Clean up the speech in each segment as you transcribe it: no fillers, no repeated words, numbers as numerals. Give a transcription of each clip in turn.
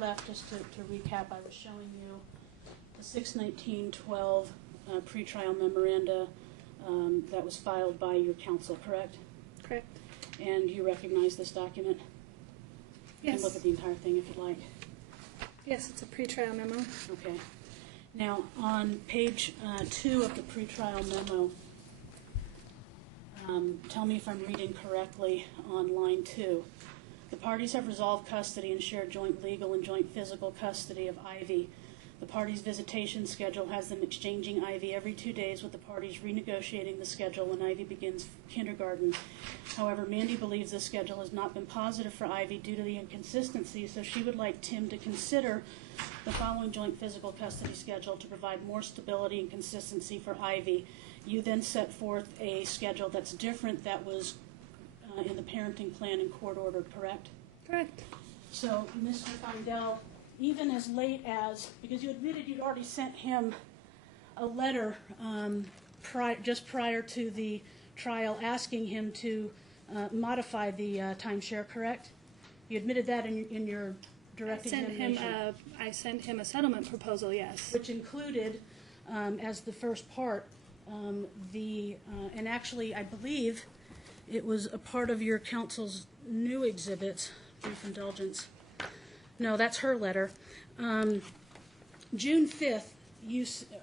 left, just to recap, I was showing you the 6/19/12 pretrial memoranda that was filed by your counsel, correct? Correct. And you recognize this document? You Yes. can look at the entire thing if you'd like. Yes, it's a pretrial memo. Okay. Now, on page 2 of the pretrial memo, tell me if I'm reading correctly on line 2. The parties have resolved custody and share joint legal and joint physical custody of Ivy. The parties' visitation schedule has them exchanging Ivy every 2 days, with the parties renegotiating the schedule when Ivy begins kindergarten. However, Mandy believes this schedule has not been positive for Ivy due to the inconsistency, so she would like Tim to consider the following joint physical custody schedule to provide more stability and consistency for Ivy. You then set forth a schedule that's different that was in the parenting plan and court ordered, correct? Correct. So, Mr. Feindel, even as late as, because you admitted you'd already sent him a letter just prior to the trial asking him to modify the timeshare, correct? You admitted that in your direct examination. I sent him a settlement proposal, yes. Which included, as the first part, and actually I believe it was a part of your counsel's new exhibits, brief indulgence. No, that's her letter. June 5th,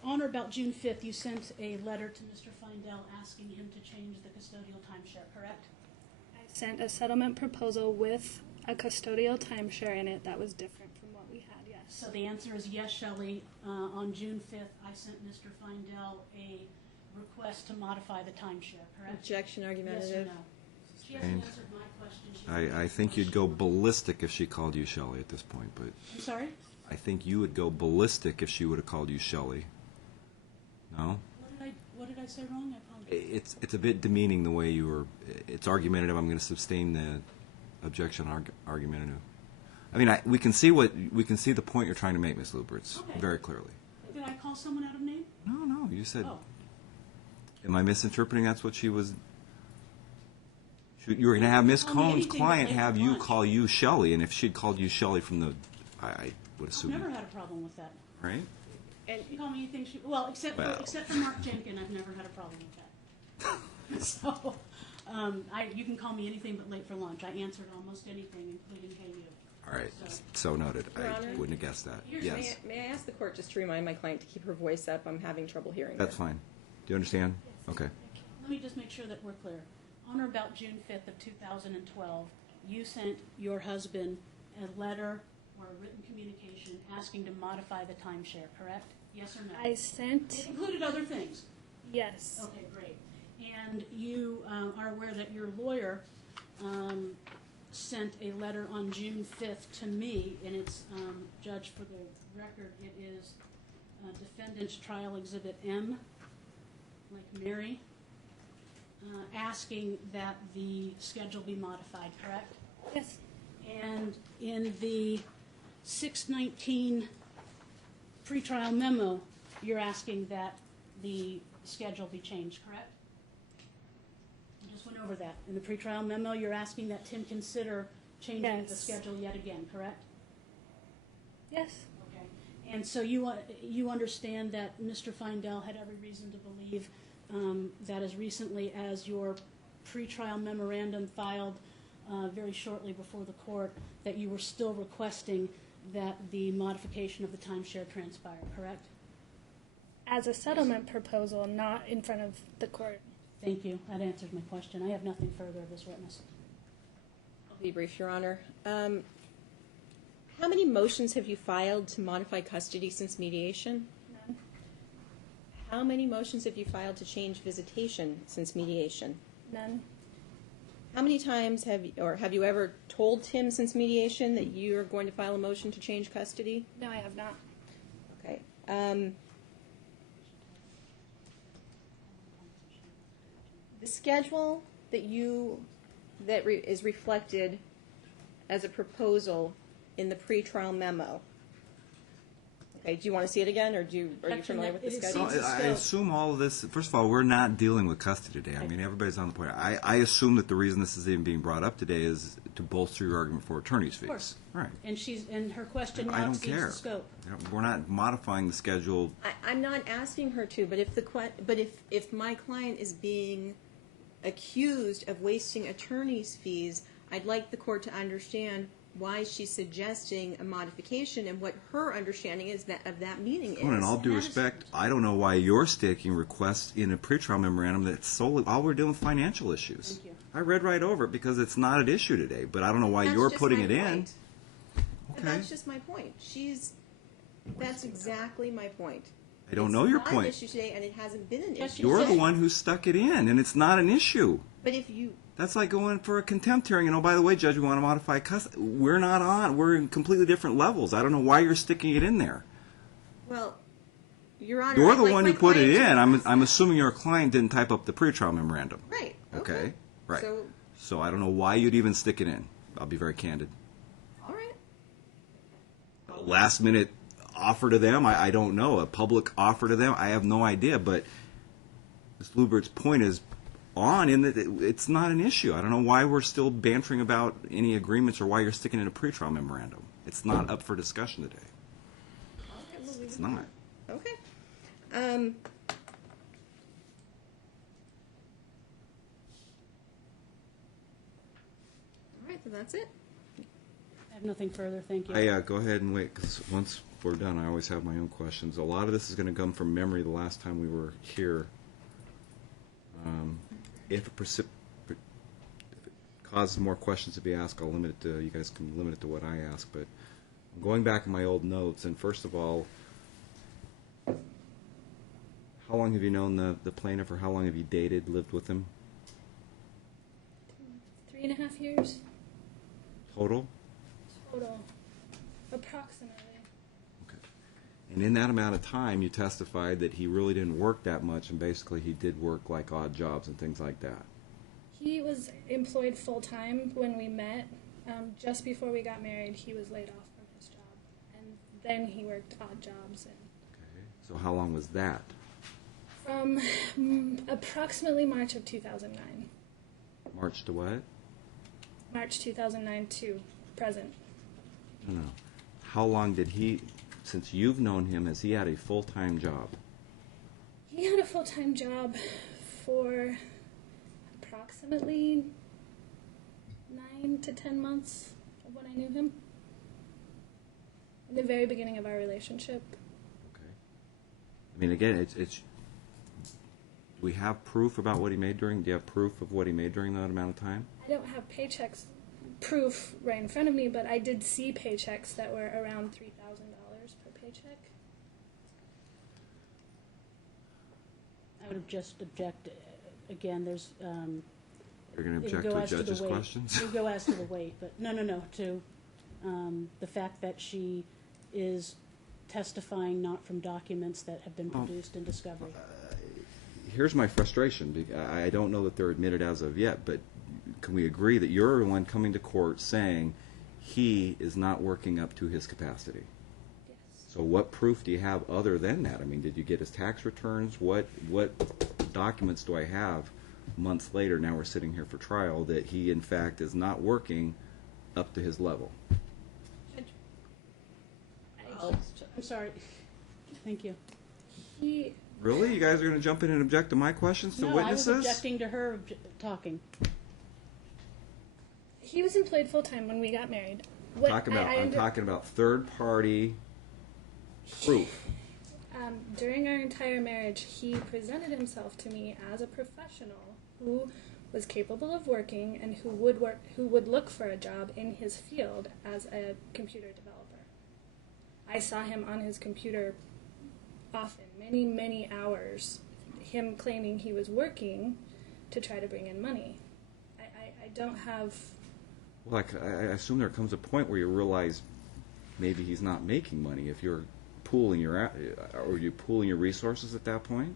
on or about June 5th, you sent a letter to Mr. Feindel asking him to change the custodial timeshare, correct? I sent a settlement proposal with a custodial timeshare in it that was different from what we had, yes. So the answer is yes, Shelley. On June 5th, I sent Mr. Feindel a request to modify the timeshare, correct? Objection, argumentative. Yes or no? She hasn't answered my question. I think you'd go ballistic if she called you Shelley at this point, but I'm sorry? I think you would go ballistic if she would have called you Shelley. No? What did I say wrong? I apologize. It's a bit demeaning the way you were. It's argumentative. I'm going to sustain the objection. Argumentative. I mean, we can see the point you're trying to make, Ms. Luberts, Okay. very clearly. Did I call someone out of name? No. You said. Oh. Am I misinterpreting? That's what she was. You were going to have Ms. Cohn's client have you call you Shelley, and if she'd called you Shelley from the, I would assume. I've never had a problem with that. Right? And you call me anything except for Mark Jenkin, I've never had a problem with that. So, you can call me anything but late for lunch. I answered almost anything, including hey you. All right. So noted. Your I Honor? wouldn't have guessed that. Yes. May I ask the court just to remind my client to keep her voice up? I'm having trouble hearing That's her. fine. Do you understand? Okay. Let me just make sure that we're clear. On or about June 5th of 2012, you sent your husband a letter or a written communication asking to modify the timeshare, correct? Yes or no? I sent, It included other things. yes. Okay, great. And you are aware that your lawyer sent a letter on June 5th to me, and it's, Judge, for the record, it is Defendant's Trial Exhibit M, like Mary, asking that the schedule be modified, correct? Yes. And in the 6/19 pretrial memo, you're asking that the schedule be changed, correct? I just went over that. In the pretrial memo, you're asking that Tim consider changing the Yes. schedule yet again, correct? Yes. Okay. And so you understand that Mr. Feindel had every reason to believe that as recently as your pretrial memorandum filed very shortly before the court, that you were still requesting that the modification of the timeshare transpire, correct? As a settlement proposal, not in front of the court. Thank you. That answers my question. I have nothing further of this witness. I'll be brief, Your Honor. How many motions have you filed to modify custody since mediation? None. How many motions have you filed to change visitation since mediation? None. How many times have you ever told Tim since mediation that you are going to file a motion to change custody? No, I have not. Okay. The schedule that is reflected as a proposal in the pretrial memo. Okay, do you want to see it again, or are you familiar with the It schedule? exceeds- I assume all of this, first of all, we're not dealing with custody today. I mean, everybody's on the point. I assume that the reason this is even being brought up today is to bolster your argument for attorney's fees. Of course. Right. And her question I now don't exceeds care. the scope. We're not modifying the schedule. I'm not asking her to, but if my client is being accused of wasting attorney's fees, I'd like the court to understand why she's suggesting a modification and what her understanding is of that meaning is. Well, in all due respect, I don't know why you're staking requests in a pretrial memorandum that's solely, all we're doing with financial issues. Thank you. I read right over it because it's not at issue today, but I don't know why That's you're just putting my it in. point. Okay. That's just my point. That's exactly my point. I don't know your It's not point. an issue today, and it hasn't been an Yes, issue. You're the today. one who stuck it in, and it's not an issue. But if you, That's like going for a contempt hearing, and oh, by the way, Judge, we want to modify custody. We're not on. We're in completely different levels. I don't know why you're sticking it in there. well, Your Honor, You're I'd the like one my who put it client to in. address I'm that. assuming your client didn't type up the pretrial memorandum. Right. Okay. Right. So, So I don't know why you'd even stick it in. I'll be very candid. all right. Last minute offer to them, I don't know. A public offer to them, I have no idea. But Ms. Lubert's point is on in that it's not an issue. I don't know why we're still bantering about any agreements or why you're sticking in a pretrial memorandum. It's not up for discussion today. It's not. Okay. All right, so that's it. I have nothing further, thank you. Go ahead and wait, because once we're done, I always have my own questions. A lot of this is going to come from memory the last time we were here. If it causes more questions to be asked, I'll limit it to, you guys can limit it to what I ask. But I'm going back in my old notes, and first of all, how long have you known the plaintiff, or how long have you dated, lived with him? 3.5 years Total? total, approximately. Okay. And in that amount of time, you testified that he really didn't work that much, and basically he did work like odd jobs and things like that. He was employed full-time when we met. Just before we got married, he was laid off from his job. And then he worked odd jobs. And Okay. So how long was that? from approximately March of 2009. March to what? March 2009 to present. No. How long did he, since you've known him, has he had a full-time job? He had a full-time job for approximately 9 to 10 months of when I knew him. In the very beginning of our relationship. Okay. I mean, again, it's. Do we have proof about what he made during? Do you have proof of what he made during that amount of time? I don't have paychecks proof right in front of me, but I did see paychecks that were around $3,000 per paycheck. I would just object, again, there's, You're going to it would object go to a as to the judge's weight. questions? It would go as to the weight, but no, to the fact that she is testifying not from documents that have been produced in discovery. Here's my frustration. I don't know that they're admitted as of yet, but can we agree that you're the one coming to court saying he is not working up to his capacity? Yes. So what proof do you have other than that? I mean, did you get his tax returns? What documents do I have months later, now we're sitting here for trial, that he in fact is not working up to his level? I'm sorry, thank you. He Really? You guys are going to jump in and object to my questions to No, I witnesses? was objecting to her talking. was employed full-time when we got married. I'm talking about third-party proof. During our entire marriage, he presented himself to me as a professional who was capable of working and who would look for a job in his field as a computer developer. I saw him on his computer often, many, many hours, him claiming he was working to try to bring in money. I don't have... Well, I assume there comes a point where you realize maybe he's not making money. If you're pooling your resources at that point?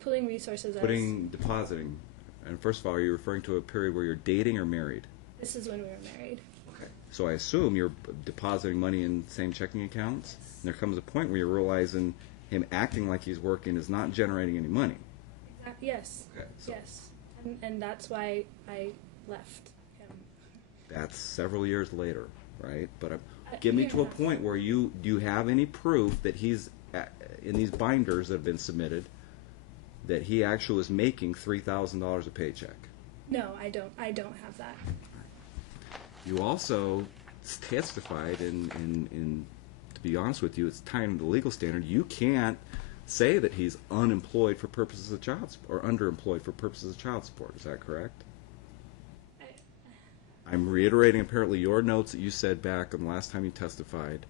Pulling resources as... Depositing. And first of all, are you referring to a period where you're dating or married? This is when we were married. Okay. Okay. So I assume you're depositing money in the same checking accounts? And there comes a point where you're realizing him acting like he's working is not generating any money. Yes. Okay. So Yes. And that's why I left him. that's several years later, right? But get me to a Yeah. point where do you have any proof that he's, in these binders that have been submitted, that he actually was making $3,000 a paycheck? No, I don't have that. You also testified, in to be honest with you, it's tying into the legal standard. You can't say that he's unemployed for purposes of child support, or underemployed for purposes of child support. Is that correct? I'm reiterating apparently your notes that you said back on the last time you testified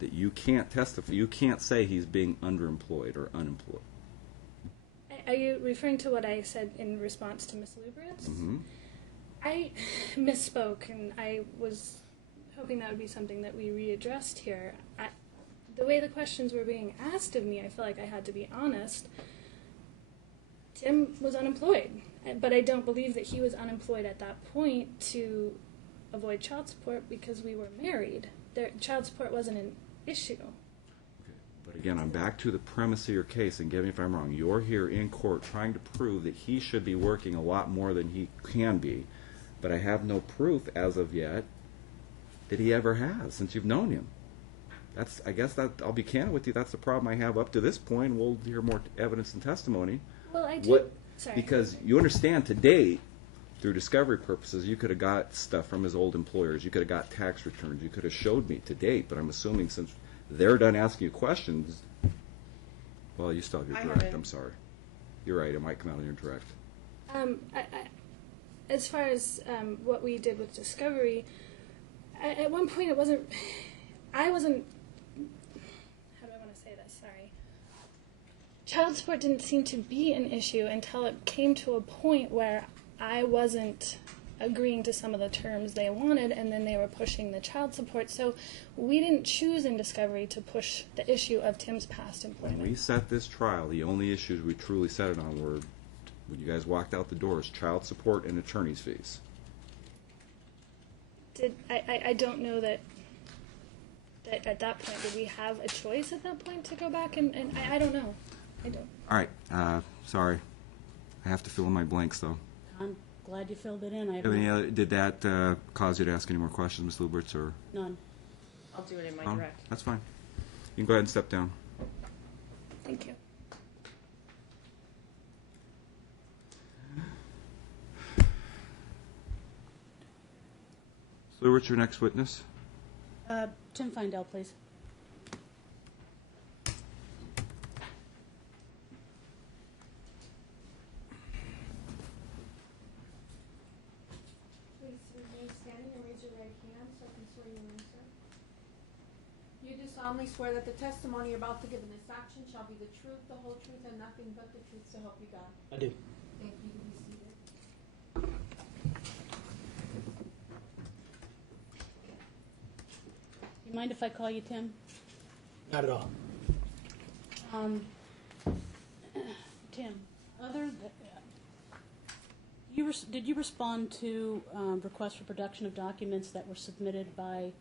that you can't testify. You can't say he's being underemployed or unemployed. Are you referring to what I said in response to Ms. Lubrance? Mm-hmm. I misspoke, and I was hoping that would be something that we readdressed here. The way the questions were being asked of me, I feel like I had to be honest. Tim was unemployed, but I don't believe that he was unemployed at that point to avoid child support because we were married. Child support wasn't an issue. But again, I'm back to the premise of your case, and get me if I'm wrong. You're here in court trying to prove that he should be working a lot more than he can be, but I have no proof as of yet that he ever has since you've known him. I guess I'll be candid with you. That's the problem I have up to this point. We'll hear more evidence and testimony. Well, I did. Sorry. Because you understand, to date, through discovery purposes, you could have got stuff from his old employers. You could have got tax returns. You could have showed me to date. But I'm assuming since they're done asking you questions, well, you still have your direct. I'm sorry. You're right. It might come out on your direct. As far as what we did with discovery, at one point I wasn't, how do I want to say this, sorry. Child support didn't seem to be an issue until it came to a point where I wasn't agreeing to some of the terms they wanted, and then they were pushing the child support. So we didn't choose in discovery to push the issue of Tim's past employment. When we set this trial, the only issues we truly set it on were, when you guys walked out the doors, child support and attorney's fees. I don't know that at that point, did we have a choice at that point to go back? And I don't know. I don't. All right. Sorry. I have to fill in my blanks, though. I'm glad you filled it in. Did that cause you to ask any more questions, Ms. Luberts, or? None. I'll do it in my Oh, direct. that's fine. You can go ahead and step down. Thank you. Ms. Luberts, your next witness. Tim Feindel, please. Please remain standing and raise your right hand so I can swear you in, sir. You do solemnly swear that the testimony you're about to give in this action shall be the truth, the whole truth, and nothing but the truth, so help you God. I do. Thank you. You can be seated. Do you mind if I call you Tim? Not at all. Tim, did you respond to requests for production of documents that were submitted by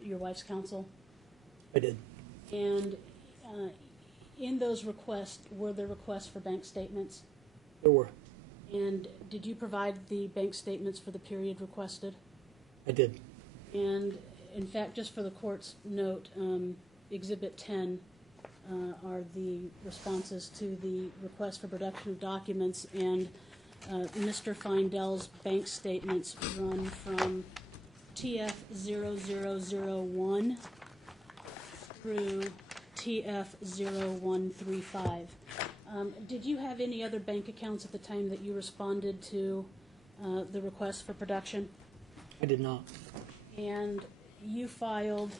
your wife's counsel? I did. And in those requests, were there requests for bank statements? There were. And did you provide the bank statements for the period requested? I did. And in fact, just for the court's note, Exhibit 10 are the responses to the request for production of documents, and Mr. Feindel's bank statements run from TF0001 through TF0135. Did you have any other bank accounts at the time that you responded to the request for production? I did not. And you filed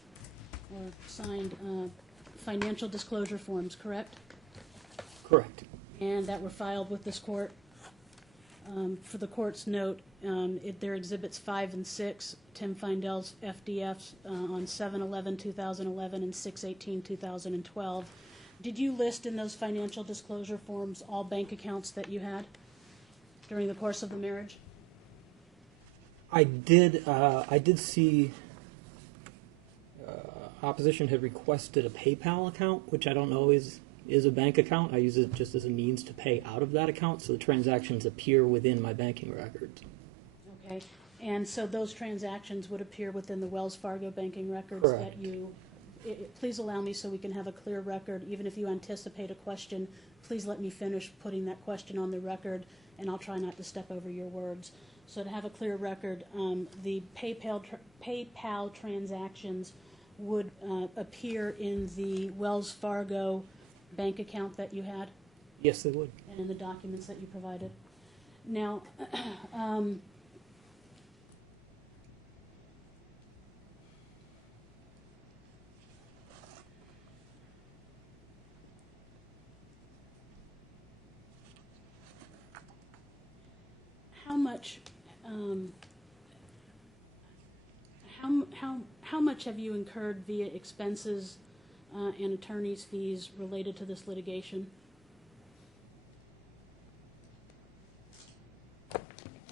or signed financial disclosure forms, correct? Correct. And that were filed with this court. For the court's note, they're Exhibits 5 and 6, Tim Feindel's FDFs on 7/11/2011 and 6/18/2012. Did you list in those financial disclosure forms all bank accounts that you had during the course of the marriage? I did see opposition had requested a PayPal account, which I don't know is a bank account. I use it just as a means to pay out of that account, so the transactions appear within my banking records. Okay, and so those transactions would appear within the Wells Fargo banking records Correct. that you, please allow me so we can have a clear record. Even if you anticipate a question, please let me finish putting that question on the record, and I'll try not to step over your words. So to have a clear record, the PayPal transactions would appear in the Wells Fargo bank account that you had Yes, they would. and in the documents that you provided. Now, how much how much have you incurred via expenses and attorney's fees related to this litigation?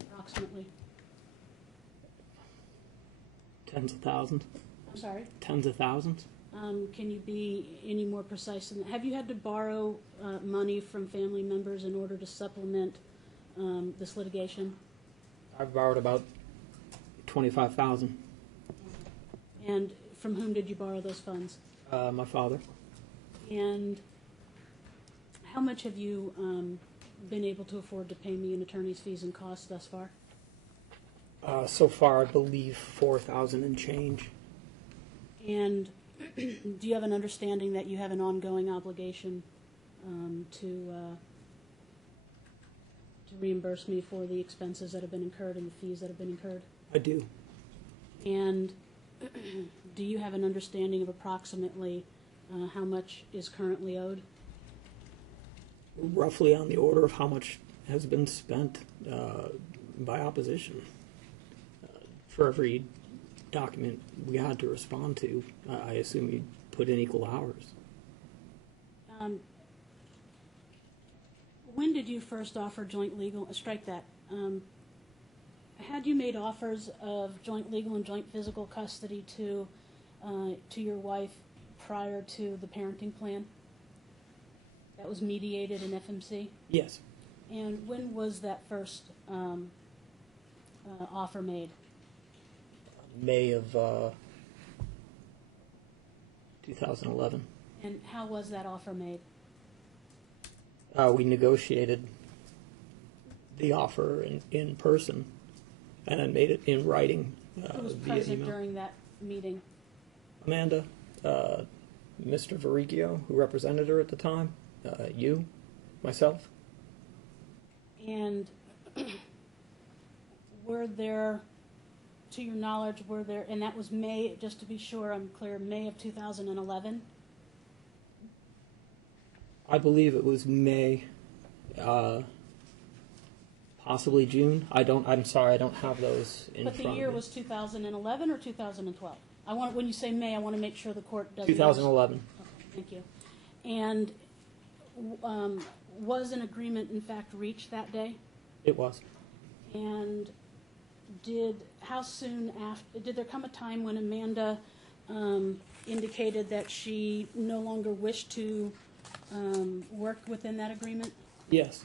Approximately. Tens of thousands. I'm sorry. Tens of thousands. Can you be any more precise than that? Have you had to borrow money from family members in order to supplement this litigation? I've borrowed about 25,000. And from whom did you borrow those funds? My father. And how much have you been able to afford to pay me in attorney's fees and costs thus far? So far, I believe 4,000 and change. And do you have an understanding that you have an ongoing obligation to reimburse me for the expenses that have been incurred and the fees that have been incurred? I do. And do you have an understanding of approximately how much is currently owed? Roughly on the order of how much has been spent by opposition. For every document we had to respond to, I assume you'd put in equal hours. When did you first offer joint legal? Strike that. Had you made offers of joint legal and joint physical custody to your wife prior to the parenting plan that was mediated in FMC? Yes. And when was that first offer made? May of 2011. And how was that offer made? We negotiated the offer in person and then made it in writing Who was via present email. during that meeting? Amanda, Mr. Varicchio, who represented her at the time, you, myself. And were there, to your knowledge, and that was May, just to be sure I'm clear, May of 2011? I believe it was May, possibly June. I'm sorry, I don't have those in But front the year of me. was 2011 or 2012? When you say May, I want to make sure the court doesn't. 2011. Okay, thank you. And was an agreement in fact reached that day? It was. And how soon after, did there come a time when Amanda indicated that she no longer wished to work within that agreement? Yes.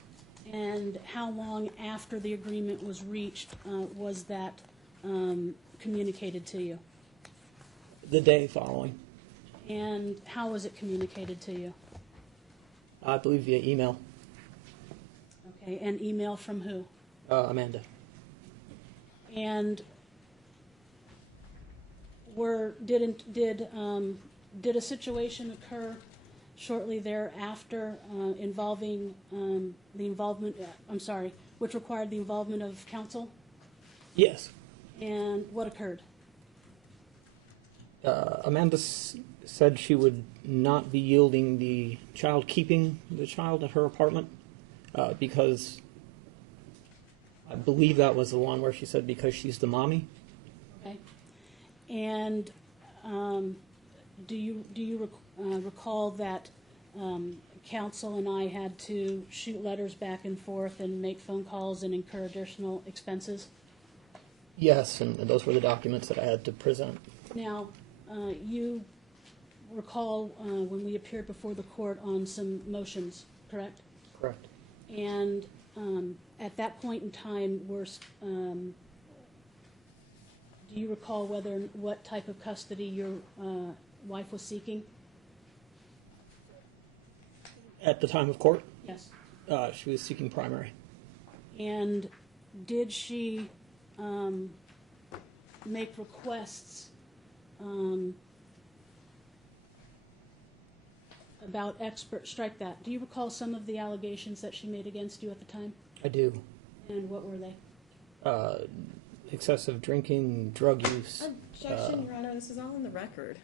And how long after the agreement was reached was that communicated to you? The day following. And how was it communicated to you? I believe via email. Okay, and email from who? Amanda. And did a situation occur shortly thereafter which required the involvement of counsel? Yes. And what occurred? Amanda said she would not be yielding keeping the child at her apartment because I believe that was the one where she said because she's the mommy. Okay. And do you recall that counsel and I had to shoot letters back and forth and make phone calls and incur additional expenses? Yes, and those were the documents that I had to present. Now, you recall when we appeared before the court on some motions, correct? Correct. And at that point in time, do you recall what type of custody your wife was seeking? At the time of court, Yes. she was seeking primary. And did she make requests about strike that. Do you recall some of the allegations that she made against you at the time? I do. And what were they? Excessive drinking, drug use. Objection, Your Honor. This is all in the record.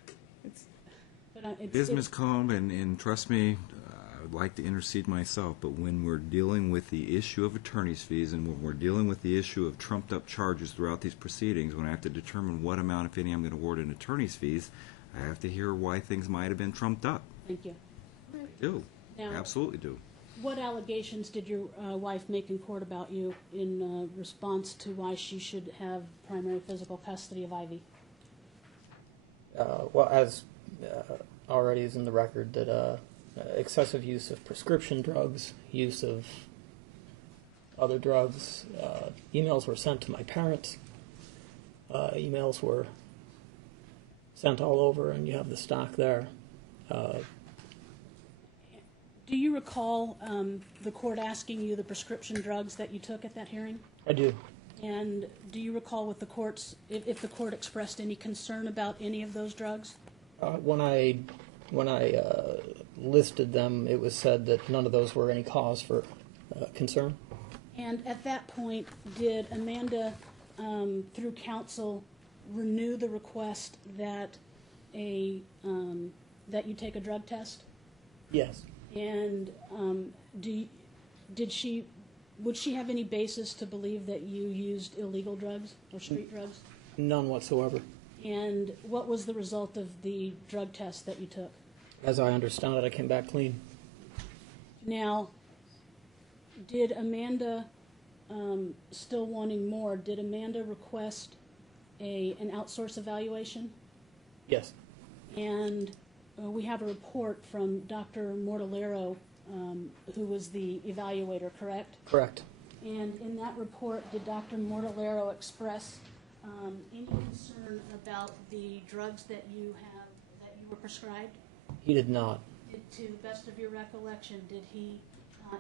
But It is miscombed, and trust me, I would like to intercede myself, but when we're dealing with the issue of attorney's fees and when we're dealing with the issue of trumped-up charges throughout these proceedings, when I have to determine what amount, if any, I'm going to award in attorney's fees, I have to hear why things might have been trumped up. Thank you. I do. Now, Absolutely do. what allegations did your wife make in court about you in response to why she should have primary physical custody of Ivy? Well, as already is in the record, that excessive use of prescription drugs, use of other drugs, emails were sent to my parents, emails were sent all over, and you have the stock there. Do you recall the court asking you the prescription drugs that you took at that hearing? I do. And do you recall what if the court expressed any concern about any of those drugs? When I listed them, it was said that none of those were any cause for concern. And at that point, did Amanda, through counsel, renew the request that that you take a drug test? Yes. And would she have any basis to believe that you used illegal drugs or street drugs? None whatsoever. And what was the result of the drug test that you took? As I understand it, I came back clean. Now, did Amanda, still wanting more, did Amanda request an outsource evaluation? Yes. And we have a report from Dr. Mortallero, who was the evaluator, correct? Correct. And in that report, did Dr. Mortallero express any concern about the drugs that you were prescribed? He did not. To the best of your recollection, did he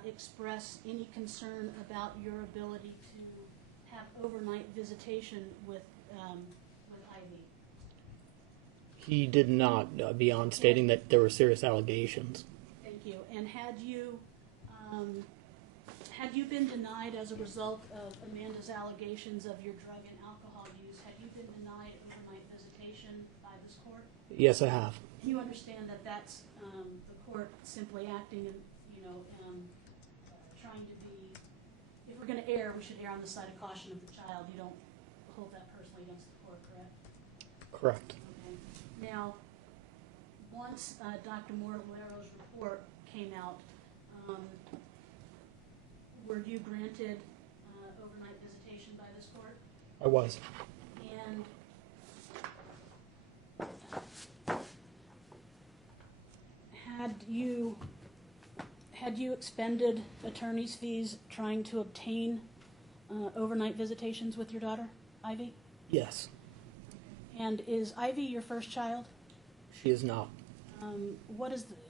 express any concern about your ability to have overnight visitation with Ivy? He did not, beyond stating that there were serious allegations. Thank you. And had you been denied as a result of Amanda's allegations of your drug and alcohol use, had you been denied overnight visitation by this court? Yes, I have. You understand that that's the court simply acting and, trying to be, if we're going to err, we should err on the side of caution of the child. You don't hold that personally against the court, correct? Correct. Okay. Now, once Dr. Mortallero's report came out, were you granted overnight visitation by this court? I was. And had you expended attorney's fees trying to obtain overnight visitations with your daughter, Ivy? Yes. And is Ivy your first child? She is not.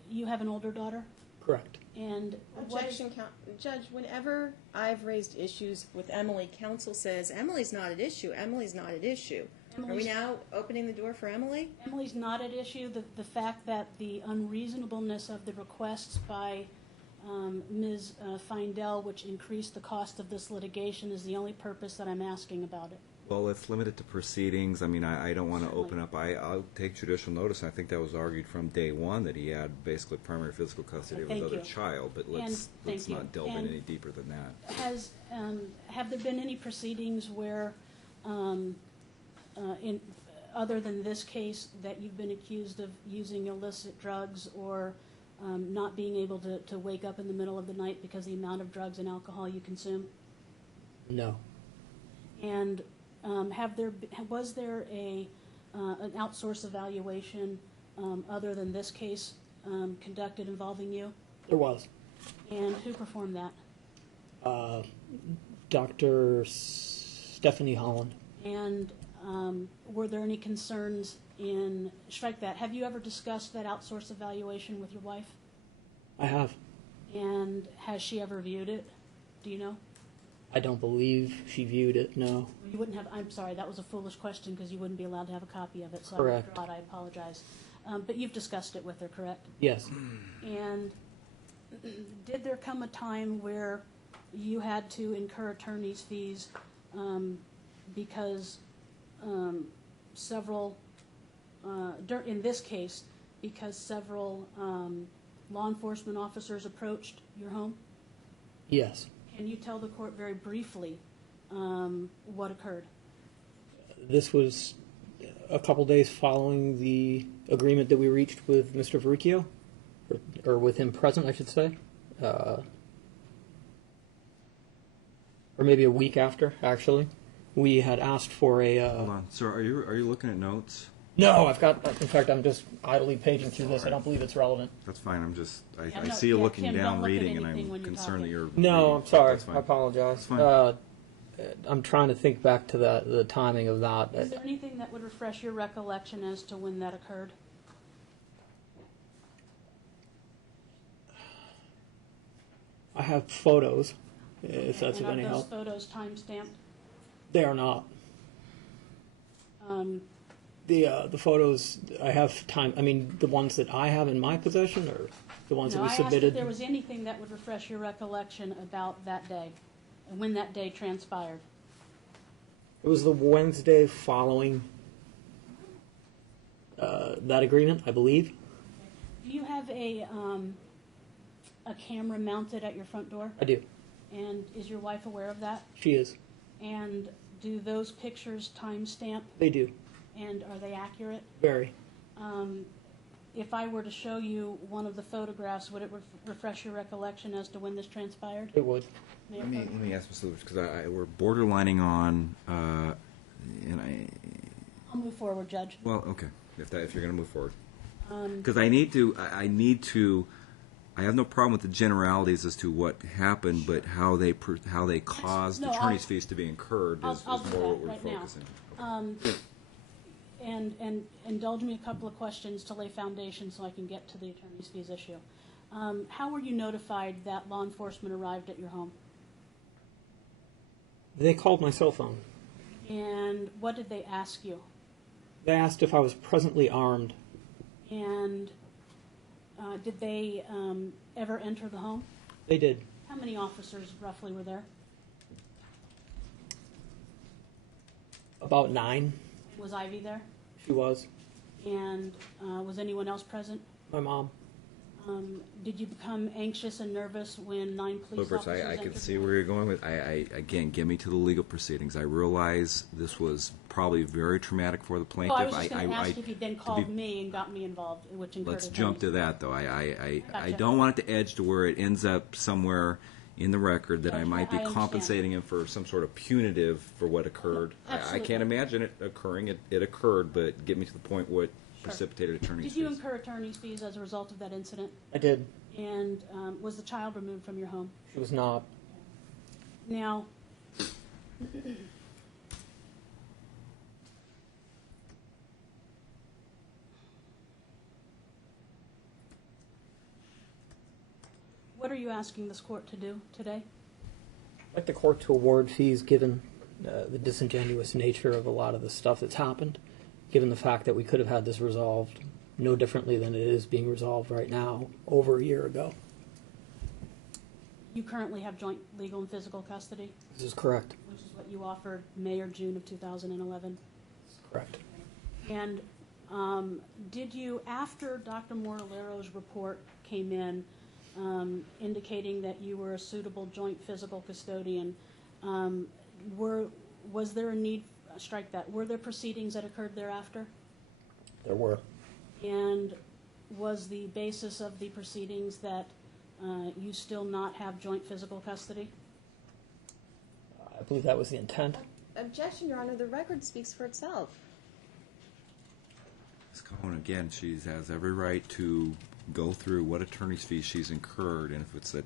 You have an older daughter? Correct. And Objection, Judge, whenever I've raised issues with Emily, counsel says, Emily's not at issue, Emily's not at issue. Are we now opening the door for Emily? Emily's not at issue. The fact that the unreasonableness of the requests by Ms. Feindel, which increased the cost of this litigation, is the only purpose that I'm asking about it. Well, let's limit it to proceedings. I mean, I don't want to open up. I'll take judicial notice. I think that was argued from day one that he had basically primary physical custody of his other child. But let's not delve in any deeper than that. Have there been any proceedings where, other than this case, that you've been accused of using illicit drugs or not being able to wake up in the middle of the night because of the amount of drugs and alcohol you consume? No. And Was there an outsourced evaluation other than this case conducted involving you? There was. And who performed that? Dr. Stephanie Holland. And were there any concerns strike that, have you ever discussed that outsourced evaluation with your wife? I have. And has she ever viewed it? Do you know? I don't believe she viewed it, no. You wouldn't have, I'm sorry, that was a foolish question because you wouldn't be allowed to have a copy of it, so Correct. I withdraw it, I apologize. But you've discussed it with her, correct? Yes. And did there come a time where you had to incur attorney's fees because several, in this case, because several law enforcement officers approached your home? Yes. Can you tell the court very briefly what occurred? This was a couple days following the agreement that we reached with Mr. Verricchio, or with him present, I should say. Or maybe a week after, actually. We had asked for a... Hold on, sir. Are you looking at notes? No, I've got... In fact, I'm just idly paging through this. I don't believe it's relevant. That's fine. I no, see you yeah, looking Tim, down, don't look at reading, and anything when I'm you're concerned that talking. you're. No, reading. I'm sorry. That's fine. I apologize. That's fine. I'm trying to think back to the timing of that. Is there anything that would refresh your recollection as to when that occurred? I have photos, if that's And of any are those help. photos time-stamped? They are not. Um, The photos I have time. I mean, the ones that I have in my possession, or the ones No, that we I asked if submitted. there was anything that would refresh your recollection about that day, and when that day transpired. It was the Wednesday following that agreement, I believe. Do you have a camera mounted at your front door? I do. And is your wife aware of that? She is. And do those pictures timestamp, They do. and are they accurate? Very. If I were to show you one of the photographs, would it refresh your recollection as to when this transpired? It would. Mayor Let Pro- me ask Ms. Lewis, because we're borderlining on, and I'll move forward, Judge. well, okay, if you're going to move forward, because I need to, I have no problem with the generalities as to what happened, but how they caused No, attorney's I'll- fees to be incurred is I'll do more that what we're right now. focusing. And indulge me a couple of questions to lay foundation so I can get to the attorney's fees issue. How were you notified that law enforcement arrived at your home? They called my cell phone. And what did they ask you? They asked if I was presently armed. And did they ever enter the home? They did. How many officers roughly were there? About 9. Was Ivy there? She was. And was anyone else present? My mom. Did you become anxious and nervous when 9 police Look, officers I entered can the see home? where you're going with. Again, get me to the legal proceedings. I realize this was probably very traumatic for the plaintiff. Oh, I was just going to ask if you then to called be- me and got me involved, which incurred Let's jump to attorneys. that, though. I Gotcha. don't want it to edge to where it ends up somewhere in the record that I Judge, might be I understand. compensating him for some sort of punitive for what occurred. I Absolutely. can't imagine it occurring. It occurred, but get me to the point what precipitated attorney's Did you fees. incur attorney's fees as a result of that incident? I did. And was the child removed from your home? She was not. Now, what are you asking this court to do today? I'd like the court to award fees given the disingenuous nature of a lot of the stuff that's happened, given the fact that we could have had this resolved no differently than it is being resolved right now over a year ago. You currently have joint legal and physical custody, This is correct. which is what you offered May or June of 2011. Correct. And did you, after Dr. Moralero's report came in indicating that you were a suitable joint physical custodian, was there a need, strike that, were there proceedings that occurred thereafter? There were. And was the basis of the proceedings that you still not have joint physical custody? I believe that was the intent. Objection, Your Honor. The record speaks for itself. Ms. Cohen, again, she has every right to go through what attorney's fees she's incurred, and if it's at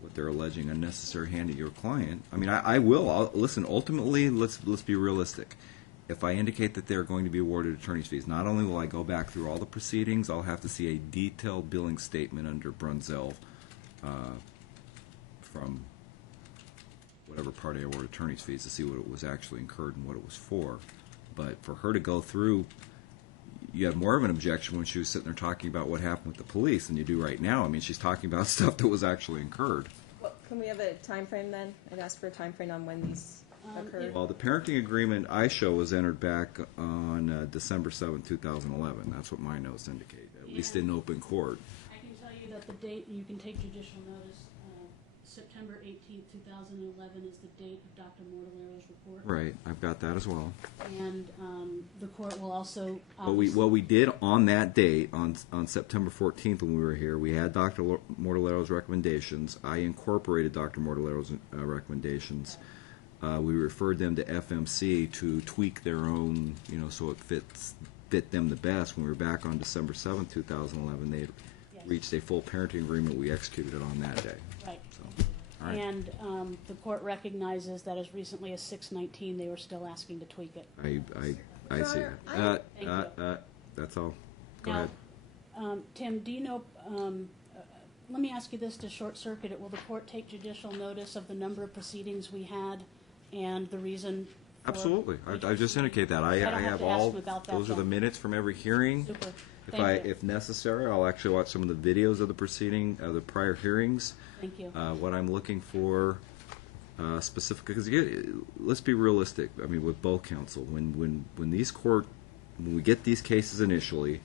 what they're alleging unnecessary hand to your client. I mean, I will. Listen, ultimately, let's be realistic. If I indicate that they're going to be awarded attorney's fees, not only will I go back through all the proceedings, I'll have to see a detailed billing statement under Brunzell from whatever party I awarded attorney's fees to see what it was actually incurred and what it was for. But for her to go through, you had more of an objection when she was sitting there talking about what happened with the police than you do right now. I mean, she's talking about stuff that was actually incurred. Well, can we have a time frame then? I'd ask for a time frame on when these occurred. Well, the parenting agreement I show was entered back on December 7, 2011. That's what my notes indicate, at least in open court. I can tell you that the date, you can take judicial notice, September 18th, 2011 is the date of Dr. Mortalero's report. Right, I've got that as well. And the court will also... What we did on that date, on September 14th when we were here, we had Dr. Mortalero's recommendations. I incorporated Dr. Mortalero's recommendations. We referred them to FMC to tweak their own, so it fit them the best. When we were back on December 7th, 2011, they had reached a full parenting agreement. We executed it on that day. Right. So, all right. And the court recognizes that as recently as 6/19, they were still asking to tweak it. I see that. That's all. Go Now, ahead. Tim, do you know, let me ask you this to short circuit it. Will the court take judicial notice of the number of proceedings we had and the reason for Absolutely. I just indicate that. I don't have have to ask all, him about that those are the then. minutes from every hearing. Super. Thank you. If necessary, I'll actually watch some of the videos of the proceeding, of the prior hearings. Thank you. What I'm looking for specifically, because let's be realistic. I mean, with both counsel, when we get these cases initially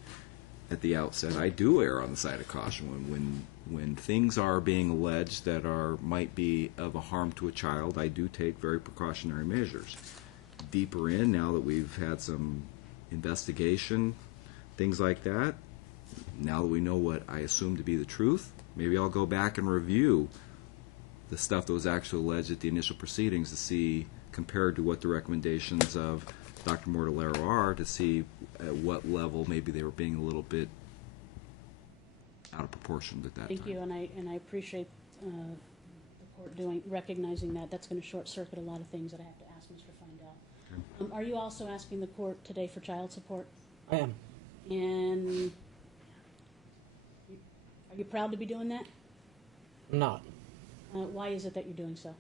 at the outset, I do err on the side of caution. When things are being alleged that might be of a harm to a child, I do take very precautionary measures. Deeper in, now that we've had some investigation, things like that, now that we know what I assume to be the truth, maybe I'll go back and review the stuff that was actually alleged at the initial proceedings to see, compared to what the recommendations of Dr. Mortalero are, to see at what level maybe they were being a little bit out of proportion at that Thank time. you, and I appreciate the court recognizing that. That's going to short circuit a lot of things that I have to ask Mr. Feindel. Are you also asking the court today for child support? I am. And are you proud to be doing that? I'm not. Why is it that you're doing so?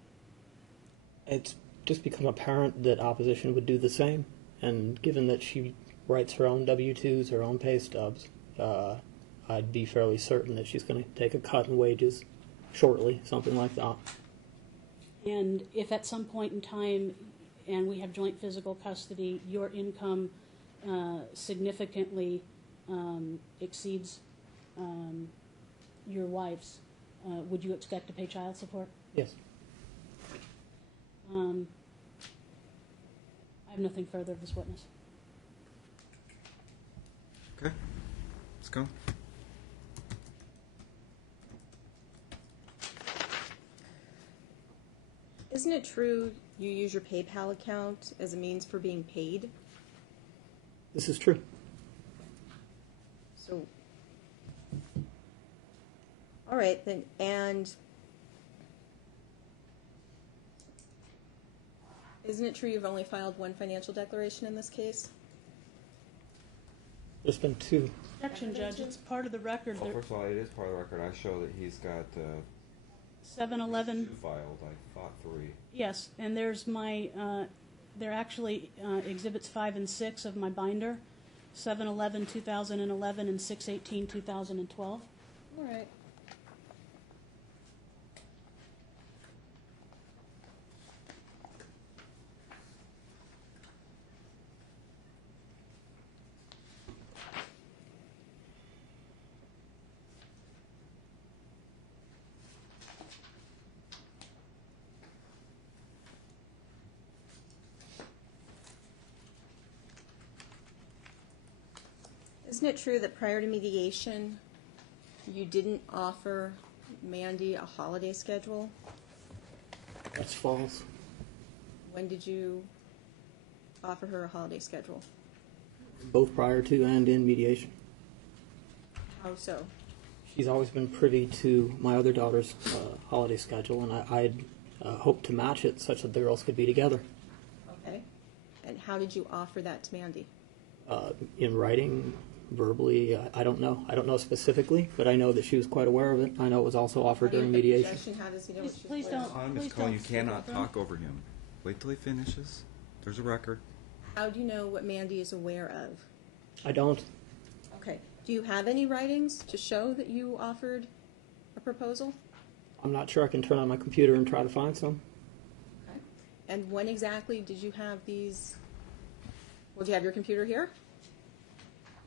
It's just become apparent that opposition would do the same, and given that she writes her own W-2s, her own pay stubs, I'd be fairly certain that she's going to take a cut in wages shortly, something like that. And if at some point in time, and we have joint physical custody, your income significantly exceeds your wife's, would you expect to pay child support? Yes. I have nothing further of this witness. Okay, let's go. Isn't it true you use your PayPal account as a means for being paid? This is true. So, all right then, and isn't it true you've only filed one financial declaration in this case? There's been two. Objection, Judge. It's part of the record. Well, first of all, it is part of the record. I show that he's got 7-11. two filed. I thought 3. Yes, and there's my, they're actually exhibits 5 and 6 of my binder, 7/11/2011 and 6/18/2012. All right. Isn't it true that prior to mediation, you didn't offer Mandy a holiday schedule? That's false. When did you offer her a holiday schedule? Both prior to and in mediation. How so? She's always been privy to my other daughter's holiday schedule, and I'd hoped to match it such that the girls could be together. Okay. And how did you offer that to Mandy? In writing, verbally, I don't know. I don't know specifically, but I know that she was quite aware of it. I know it was also offered during mediation. How does he know what she's Please aware don't. of? Ms. Please Cohen, you don't cannot speak over talk over him. Wait till he finishes. There's a record. How do you know what Mandy is aware of? I don't. Okay. Do you have any writings to show that you offered a proposal? I'm not sure. I can turn on my computer and try to find some. Okay. And when exactly did you have these? Well, do you have your computer here?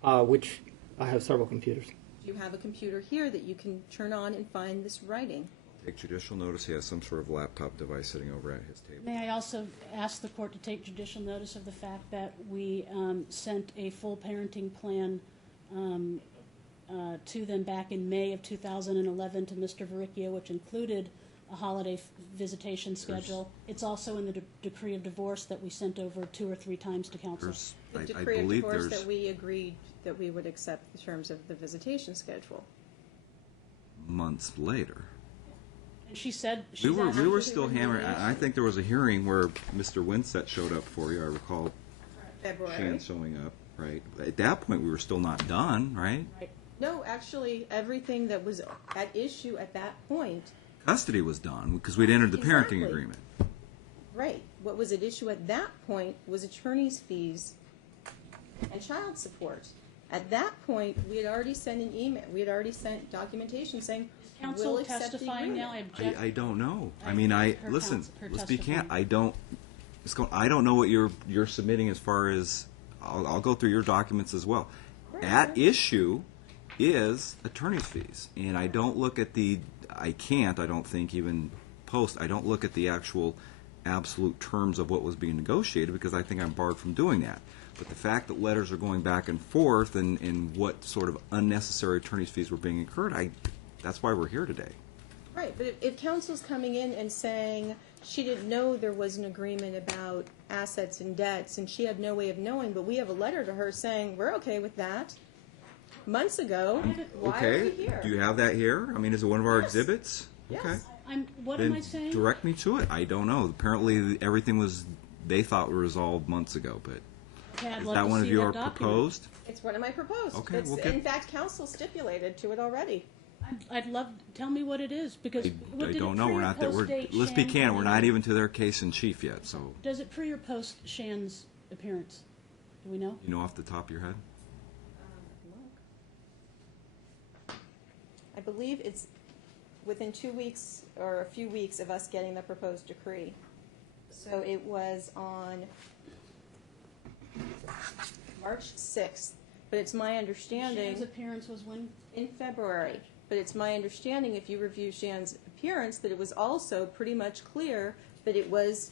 Which I have several computers. Do you have a computer here that you can turn on and find this writing? Take judicial notice. He has some sort of laptop device sitting over at his table. May I also ask the court to take judicial notice of the fact that we sent a full parenting plan to them back in May of 2011 to Mr. Verricchio, which included a holiday visitation schedule. It's also in the decree of divorce that we sent over 2 or 3 times to council. There's, The I decree of believe divorce there's that we agreed that we would accept the terms of the visitation schedule. months later. And she said We she's were asked- still hammering. I think there was a hearing where Mr. Winsett showed up for you. I recall February. Shan showing up, right? At that point, we were still not done, right? Right. No, actually, everything that was at issue at that point, Custody was done because we'd entered the parenting Exactly. agreement. right, what was at issue at that point was attorney's fees and child support. At that point, we had already sent an email, we had already sent documentation saying, Counsel we'll accept the testifying now, I agreement. object. I don't know. I I mean, think her listen. counsel- her Let's be testifying. candid. I don't know what you're submitting as far as. I'll go through your documents as well. At issue is attorney's fees, and I don't look at the. I don't think even post. I don't look at the actual absolute terms of what was being negotiated because I think I'm barred from doing that. But the fact that letters are going back and forth and what sort of unnecessary attorney's fees were being incurred, that's why we're here today. Right, but if counsel's coming in and saying she didn't know there was an agreement about assets and debts, and she had no way of knowing, but we have a letter to her saying, we're okay with that, months ago, why are we here? Do you have that here? I mean, is it one of our exhibits? Yes. Okay. What Then am I saying? direct me to it. I don't know. Apparently, everything was they thought were resolved months ago, but Okay, I'd is love that to one of see your that document. proposed? It's one of my proposed. Okay, It's, we'll get- in fact, counsel stipulated to it already. I'd love, tell me what it is, because. I did it don't know. pre- We're or not there. post-date Let's be Shan candid. We're coming not in? even to their case in chief yet. So Does it pre or post Shan's appearance? Do we know? you know off the top of your head. I believe it's within 2 weeks or a few weeks of us getting the proposed decree. So it was on March 6th, but it's my understanding Shan's appearance was when? in February. But it's my understanding, if you review Shan's appearance, that it was also pretty much clear that it was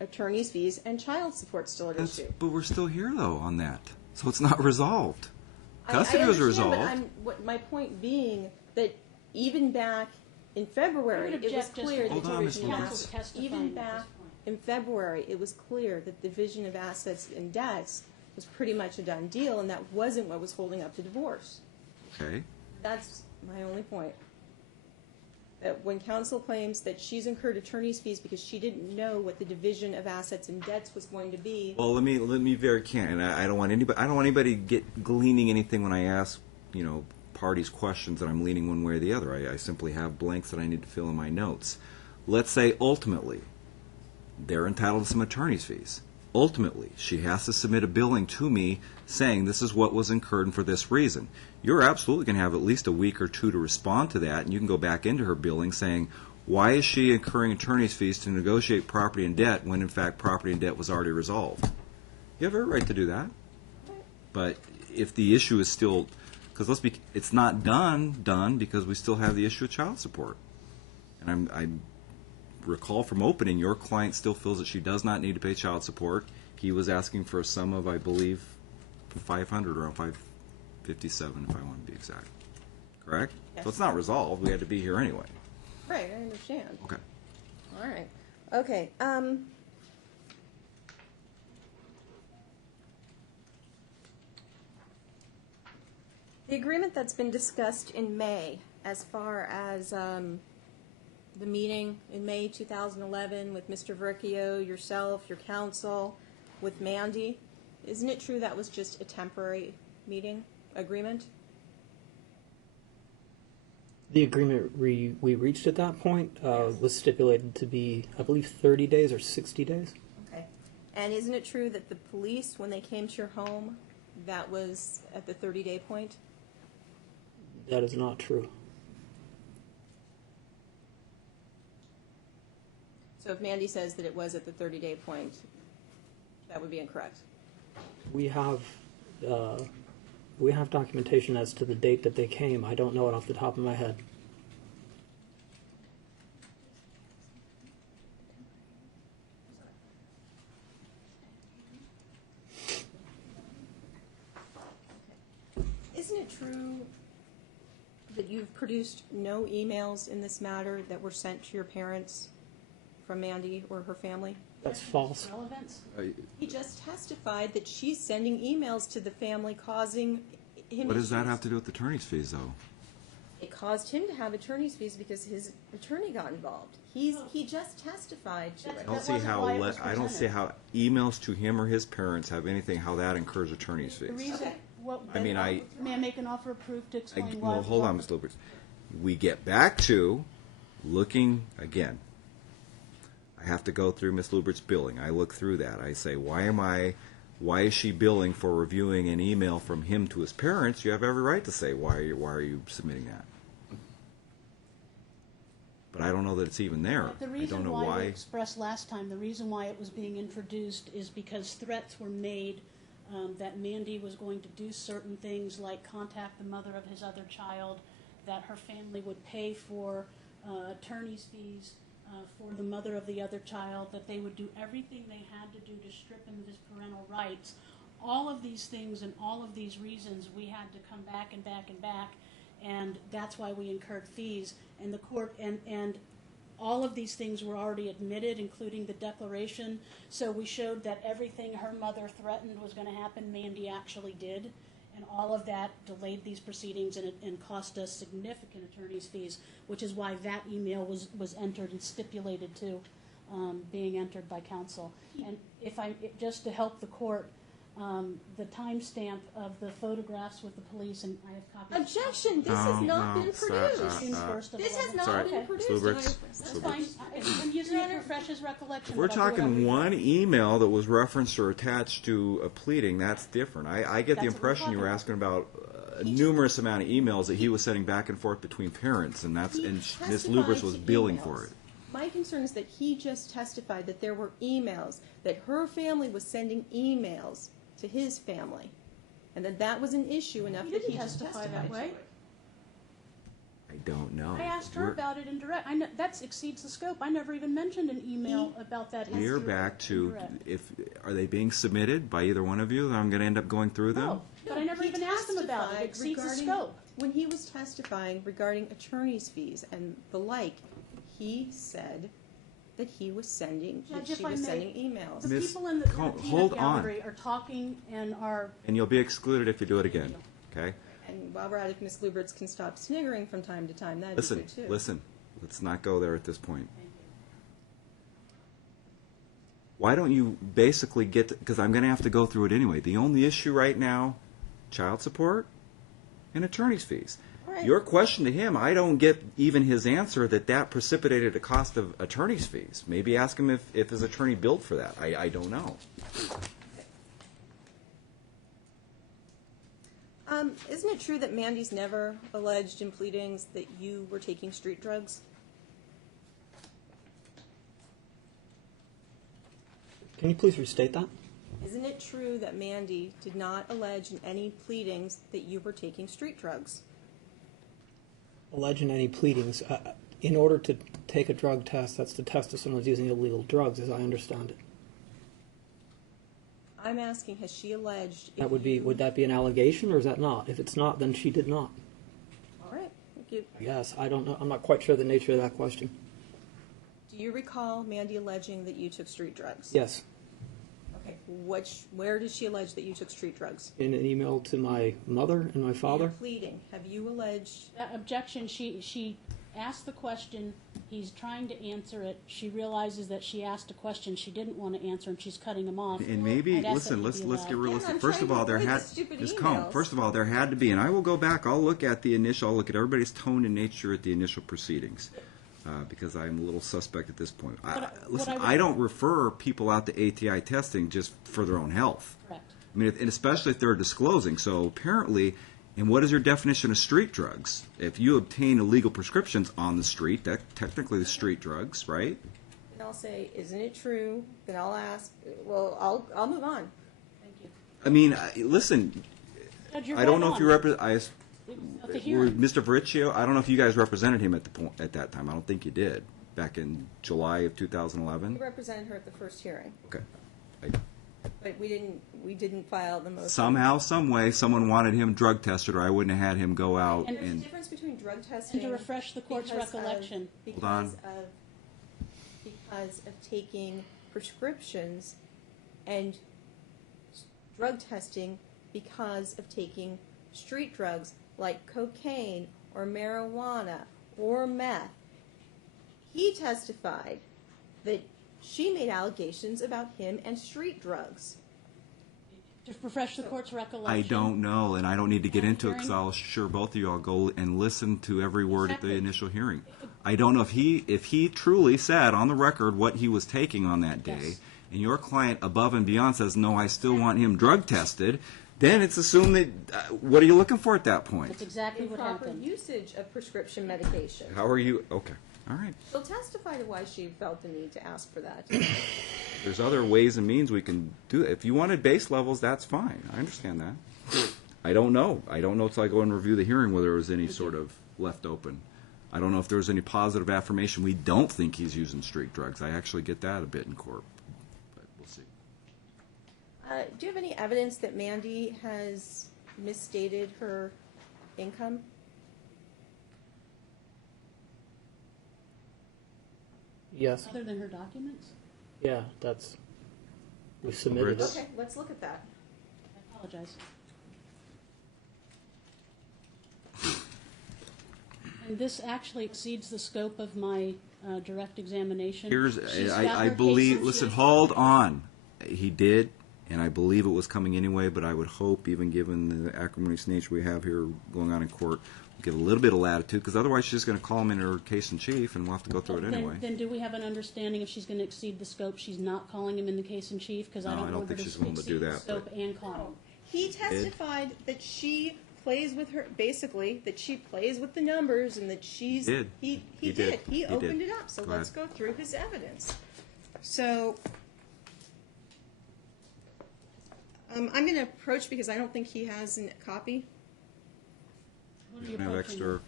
attorney's fees and child support still at issue. But we're still here though on that, so it's not resolved. I Custody was understand, resolved. But my point being that even back in February, I would it was object just clear to that Hold on, Ms. division of Lawrence. assets. Testifying Even at back this point. in February, it was clear that division of assets and debts was pretty much a done deal, and that wasn't what was holding up the divorce. Okay. That's my only point. That when counsel claims that she's incurred attorney's fees because she didn't know what the division of assets and debts was going to be. Well, let me be very candid. I don't want anybody get gleaning anything when I ask parties questions that I'm leaning one way or the other. I simply have blanks that I need to fill in my notes. Let's say ultimately they're entitled to some attorney's fees. Ultimately, she has to submit a billing to me saying this is what was incurred and for this reason. You're absolutely going to have at least a week or two to respond to that, and you can go back into her billing saying, why is she incurring attorney's fees to negotiate property and debt when, in fact, property and debt was already resolved? You have every right to do that. But if the issue is still, because it's not done because we still have the issue of child support. And I recall from opening, your client still feels that she does not need to pay child support. He was asking for a sum of, I believe, $500, around $557, if I want to be exact. Correct? Yes. So it's not resolved. We had to be here anyway. Right, I understand. Okay. All right. Okay. The agreement that's been discussed in May, as far as the meeting in May 2011 with Mr. Verricchio, yourself, your counsel, with Mandy, isn't it true that was just a temporary meeting agreement? The agreement we reached at that point was stipulated to be, I believe, 30 days or 60 days. Okay. And isn't it true that the police, when they came to your home, that was at the 30-day point? That is not true. So if Mandy says that it was at the 30-day point, that would be incorrect. We have documentation as to the date that they came. I don't know it off the top of my head. Isn't it true that you've produced no emails in this matter that were sent to your parents from Mandy or her family? That's false. Relevance? He just testified that she's sending emails to the family, causing him What does that issues. have to do with attorney's fees, though? It caused him to have attorney's fees because his attorney got involved. He just testified to I it. don't That see wasn't how why it was I don't see presented. how emails to him or his parents have anything how that incurs attorney's The fees. reason, Okay. may I make an offer of proof to explain why? Well, it was hold on, offered? Ms. Lubert. We get back to looking again. I have to go through Ms. Lubert's billing. I look through that. I say, why is she billing for reviewing an email from him to his parents? You have every right to say, why are you submitting that? But I don't know that it's even there. The I don't reason know why we why. expressed last time, the reason why it was being introduced is because threats were made that Mandy was going to do certain things like contact the mother of his other child, that her family would pay for attorney's fees for the mother of the other child, that they would do everything they had to do to strip him of his parental rights. All of these things and all of these reasons, we had to come back and back and back, and that's why we incurred fees. And the court and all of these things were already admitted, including the declaration. So we showed that everything her mother threatened was going to happen, Mandy actually did. And all of that delayed these proceedings and cost us significant attorney's fees, which is why that email was entered and stipulated to being entered by counsel. And just to help the court, the timestamp of the photographs with the police, and I have copies. Objection! This has not been produced. June 1st of This has 11. not Sorry, been Okay. produced. Luberts. That's fine. I'm using it to refresh his recollection. We're but I'll do talking whatever. one email that was referenced or attached to a pleading. That's different. I get the That's what we're impression you were talking asking about a numerous amount of emails that he was sending back and forth between parents, and He Ms. testified Lubers was to billing emails. for it. My concern is that he just testified that there were emails, that her family was sending emails to his family, and that was an issue enough He that didn't he just testify testified that to way. it. I don't know. I asked her We're- about it in direct. That exceeds the scope. I never even mentioned an email about that. We're in back to direct. are they being submitted by either one of you? I'm going to end up going through them. No, but I never He even asked him about it. testified It exceeds the regarding- scope. When he was testifying regarding attorney's fees and the like, he said that he was sending, that Judge, if she I was may- sending emails. The Miss- people in the peanut hold on. gallery are talking and are. And you'll be excluded if you do it again. Okay? And while we're at it, if Ms. Luberts can stop sniggering from time to time, that'd Listen, be good too. listen. Let's not go there at this point. Why don't you basically get, because I'm going to have to go through it anyway. The only issue right now, child support and attorney's fees. Right. Your question to him, I don't get even his answer that precipitated a cost of attorney's fees. Maybe ask him if his attorney billed for that. I don't know. Isn't it true that Mandy's never alleged in pleadings that you were taking street drugs? Can you please restate that? Isn't it true that Mandy did not allege in any pleadings that you were taking street drugs? Allege in any pleadings. In order to take a drug test, that's to test if someone's using illegal drugs, as I understand it. I'm asking, has she alleged? That would be. Would that be an allegation, or is that not? If it's not, then she did not. All right, thank you. Yes, I don't know. I'm not quite sure the nature of that question. Do you recall Mandy alleging that you took street drugs? Yes. Okay. Where does she allege that you took street drugs? In an email to my mother and my father. In pleading, have you alleged? Objection, she asked the question, he's trying to answer it, she realizes that she asked a question she didn't want to answer, and she's cutting him off. And maybe, I'd ask that listen, he be let's allowed. get realistic. I'm First trying of to all, there avoid had, the stupid just emails. calm. First of all, there had to be, and I will go back, I'll look at the initial, I'll look at everybody's tone and nature at the initial proceedings. Because I'm a little suspect at this point. Listen, I don't refer people out to ATI testing just for their own health. Correct. I mean, and especially if they're disclosing. So apparently, and what is your definition of street drugs? If you obtain illegal prescriptions on the street, that technically the street drugs, right? And I'll say, isn't it true? Then I'll ask. Well, I'll move on. Thank you. I mean, listen, Judge, you're I don't right know if on. you represent. It was at the hearing. Mr. Vericchio, I don't know if you guys represented him at that time. I don't think you did. Back in July of 2011. We represented her at the first hearing, Okay. but we didn't file the motion. Somehow, some way, someone wanted him drug tested, or I wouldn't have had him go out And there's a and. difference between drug testing And to refresh the court's because recollection. Hold on. Because of taking prescriptions and drug testing because of taking street drugs like cocaine or marijuana or meth. He testified that she made allegations about him and street drugs. To refresh the court's recollection. I don't know, and I don't need to get into it because I'll assure both of you I'll go and listen to every word at the Exactly. initial hearing. I don't know if he truly said on the record what he was taking on that day, Yes. and your client above and beyond says, no, I still want him drug tested, then it's assumed that, what are you looking for at that point? That's exactly what Improper happened. usage of prescription medication. How are you, okay, all right. She'll testify to why she felt the need to ask for that. There's other ways and means we can do it. If you wanted base levels, that's fine. I understand that. I don't know. I don't know until I go and review the hearing whether there was any sort of left open. I don't know if there was any positive affirmation. We don't think he's using street drugs. I actually get that a bit in court, but we'll see. Do you have any evidence that Mandy has misstated her income? Yes. Other than her documents? Yeah, we submitted it. Okay, let's look at that. I apologize. And this actually exceeds the scope of my direct examination. Here's, She's got I her believe, case- listen, hold on. He did, and I believe it was coming anyway, but I would hope, even given the acrimonious nature we have here going on in court, we'll give a little bit of latitude, because otherwise she's just going to call him in her case in chief, and we'll have to go through it anyway. Then do we have an understanding if she's going to exceed the scope, she's not calling him in the case in chief? Because I No, I don't don't want her think to she's willing to do exceed the that, scope but- and call him. He testified that she plays with her, basically, that she plays with the numbers and that she's. Did. He He did. did. He He opened did. it up. So Go let's ahead. go through his evidence. So I'm going to approach because I don't think he has a copy. What are you Have approaching? extra.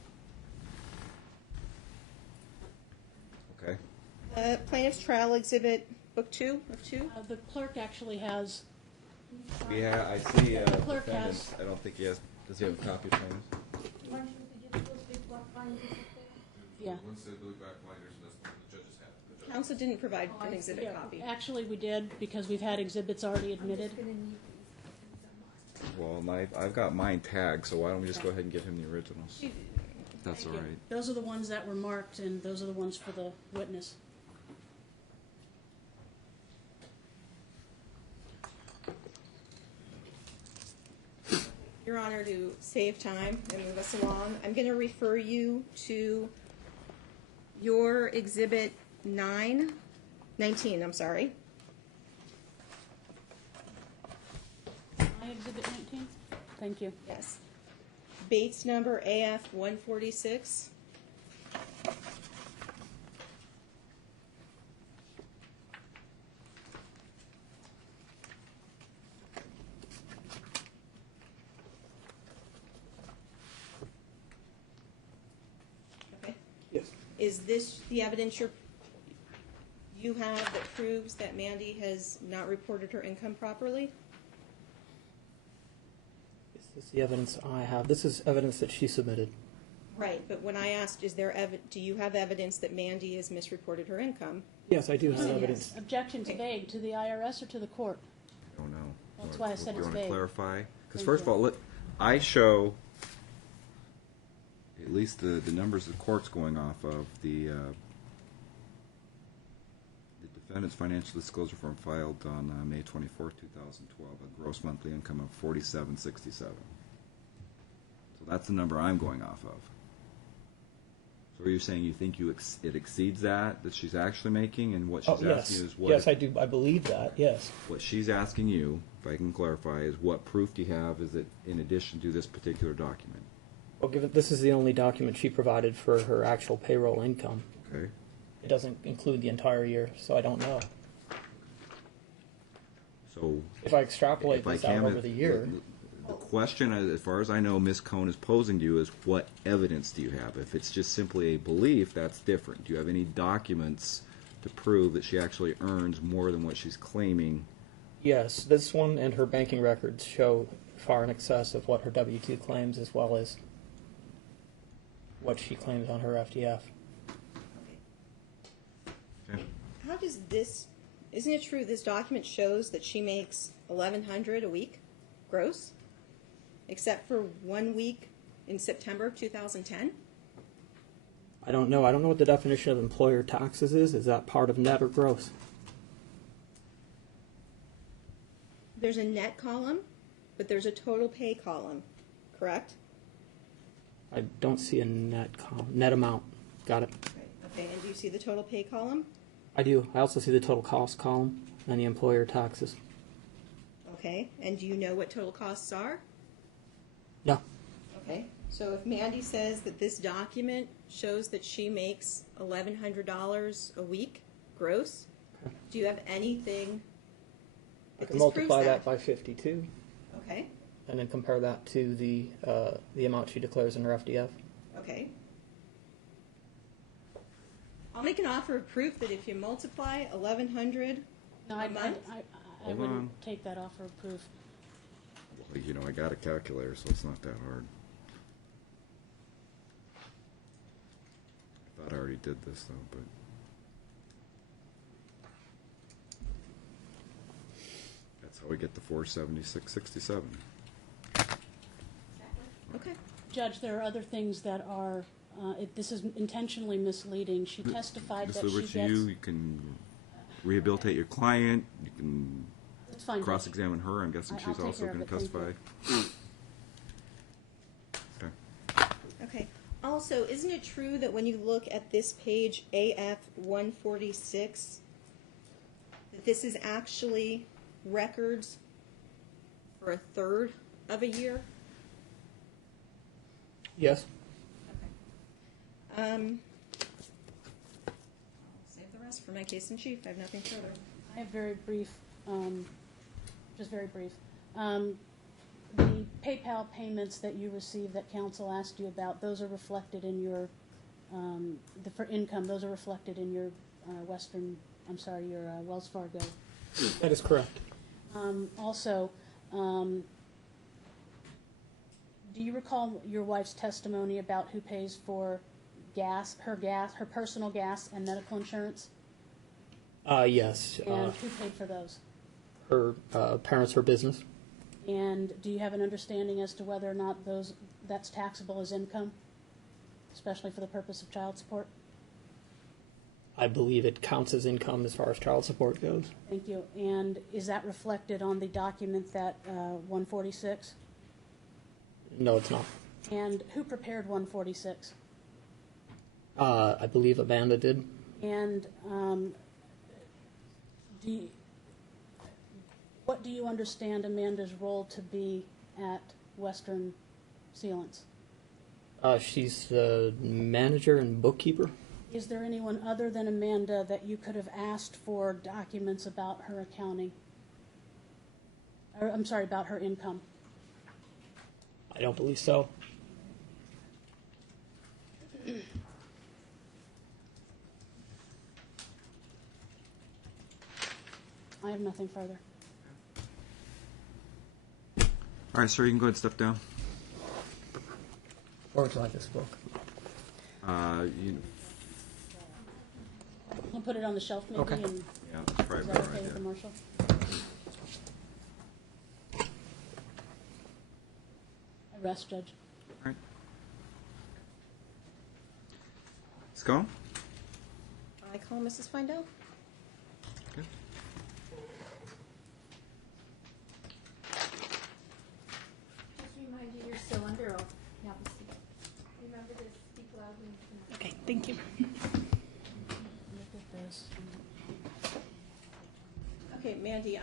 Okay. Plaintiff's Trial Exhibit, Book 2 of 2. The clerk actually has, Yeah, I see. clerk has- I don't think he has. Does he have a copy of plans? Aren't you to get those big black lines up there? yeah. Once they look back blinders, that's what the judges have. The judges- Counsel didn't provide an exhibit Yeah, copy. actually, we did, because we've had exhibits already admitted. I'm just gonna need these. Well, and I've got mine tagged, so why don't we just go ahead and give him the originals? That's all Thank you. right. Those are the ones that were marked, and those are the ones for the witness. Your Honor, to save time and move us along, I'm going to refer you to your Exhibit 19, I'm sorry. My exhibit 19? Thank you. Yes. Bates number AF 146. Okay. Yes. Is this the evidence you have that proves that Mandy has not reported her income properly? This is the evidence I have. This is evidence that she submitted. Right, but when I asked, do you have evidence that Mandy has misreported her income? Yes, I do have Yes. evidence. Objections vague to the IRS or to the court? I don't know. That's why I said you it's want to vague. clarify? Because Thank first of you. all, I show at least the numbers the court's going off of the defendant's financial disclosure form filed on May 24th, 2012, a gross monthly income of $47.67. So that's the number I'm going off of. So are you saying you think it exceeds that she's actually making, and what she's yes. asking is what? Yes, I do. I believe that. Yes. What she's asking you, if I can clarify, is what proof do you have? Is it in addition to this particular document? Well, given this is the only document she provided for her actual payroll income, Okay. it doesn't include the entire year, so I don't know. So If I extrapolate if I this out can, over the year, the question, as far as I know, Ms. Cohn is posing to you is what evidence do you have? If it's just simply a belief, that's different. Do you have any documents to prove that she actually earns more than what she's claiming? yes, this one and her banking records show far in excess of what her W-2 claims, as well as what she claims on her FDF. Okay. How does this? Isn't it true this document shows that she makes $1,100 a week, gross, except for 1 week in September of 2010? I don't know. I don't know what the definition of employer taxes is. Is that part of net or gross? There's a net column, but there's a total pay column, correct? I don't see a net amount. Got it. Right. Okay, and do you see the total pay column? I do. I also see the total cost column and the employer taxes. Okay, and do you know what total costs are? No. Okay, so if Mandy says that this document shows that she makes $1,100 a week gross, do you have anything I that can disproves multiply that? that by 52 Okay, and then compare that to the amount she declares in her FDF. okay. I'll make an offer of proof that if you multiply 1,100 No, a I month, Hold wouldn't on. take that offer of proof. Well, you know, I got a calculator, so it's not that hard. I thought I already did this, though, but... That's how we get the 476.67. okay. Judge, there are other things that are, this is intentionally misleading. She testified Ms. that she Lubitz, gets... you can rehabilitate your client, you can It's fine, Judge. cross-examine her. I'm guessing I'll she's take also care of going to it. Thank testify. Okay. Okay. Also, isn't it true that when you look at this page, AF 146, that this is actually records for a third of a year? Yes. I'll save the rest for my case in chief. I have nothing further. I have very brief, just very brief. The PayPal payments that you received that counsel asked you about, those are reflected in your, for income, those are reflected in your your Wells Fargo. That is correct. Also, do you recall your wife's testimony about who pays for her personal gas and medical insurance? Yes. And who paid for those? Her parents, her business. And do you have an understanding as to whether or not that's taxable as income, especially for the purpose of child support? I believe it counts as income as far as child support goes. Thank you. And is that reflected on the document that 146? No, it's not. And who prepared 146? I believe Amanda did. And what do you understand Amanda's role to be at Western Sealants? She's the manager and bookkeeper. Is there anyone other than Amanda that you could have asked for documents about her accounting? Or, I'm sorry, about her income? I don't believe so. I have nothing further. All right, sir, you can go ahead and step down. Or would you like this book? We'll put it on the shelf maybe. Okay. And Yeah, that's is probably a that better okay with the idea. marshal? rest, Judge. All right. Ms. Cohen? I call Mrs. Feindel. Okay. Just remind you, you're still under oath. You have a seat. Remember to speak loudly. Okay, thank you. Look at this. Okay, Mandy,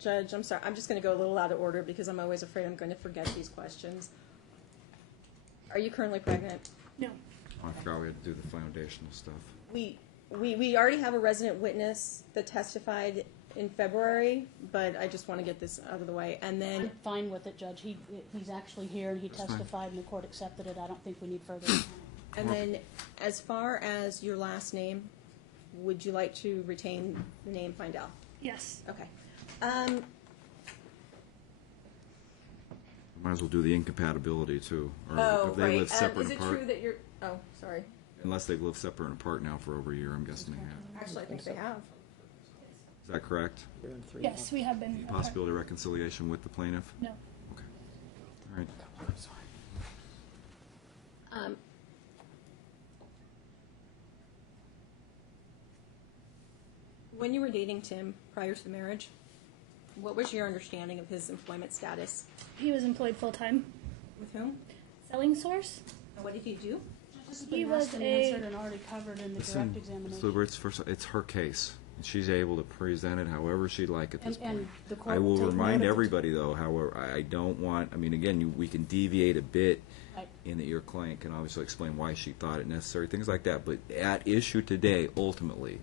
Judge, I'm sorry, I'm just gonna go a little out of order because I'm always afraid I'm going to forget these questions. Are you currently pregnant? No. Oh, I forgot we had to do the foundational stuff. We already have a resident witness that testified in February, but I just want to get this out of the way. And then, I'm fine with it, Judge. He's actually here, and he That's fine. testified, and the court accepted it. I don't think we need further comment. and then, as far as your last name, would you like to retain the name Feindel? Yes. Okay. Might as well do the incompatibility too. Or Oh, if they right. live separate Is and it apart. true that you're? Oh, sorry. Unless they've lived separate and apart now for over a year, I'm guessing they have. Actually, I think they have. Is that correct? You're in 3 Yes, we have been. Possibility of reconciliation with the plaintiff? No. Okay. All right. When you were dating Tim prior to the marriage, what was your understanding of his employment status? He was employed full time. With whom? Selling source. And what did he do? This has He been was asked and a- answered and already covered in the Listen, direct examination. Sluber, it's her case. And she's able to present it however she'd like at this And point. the court I will take remind note of it. everybody, though, however, I don't want, I mean, again, we can deviate a bit Right. in that your client can obviously explain why she thought it necessary, things like that. But at issue today, ultimately,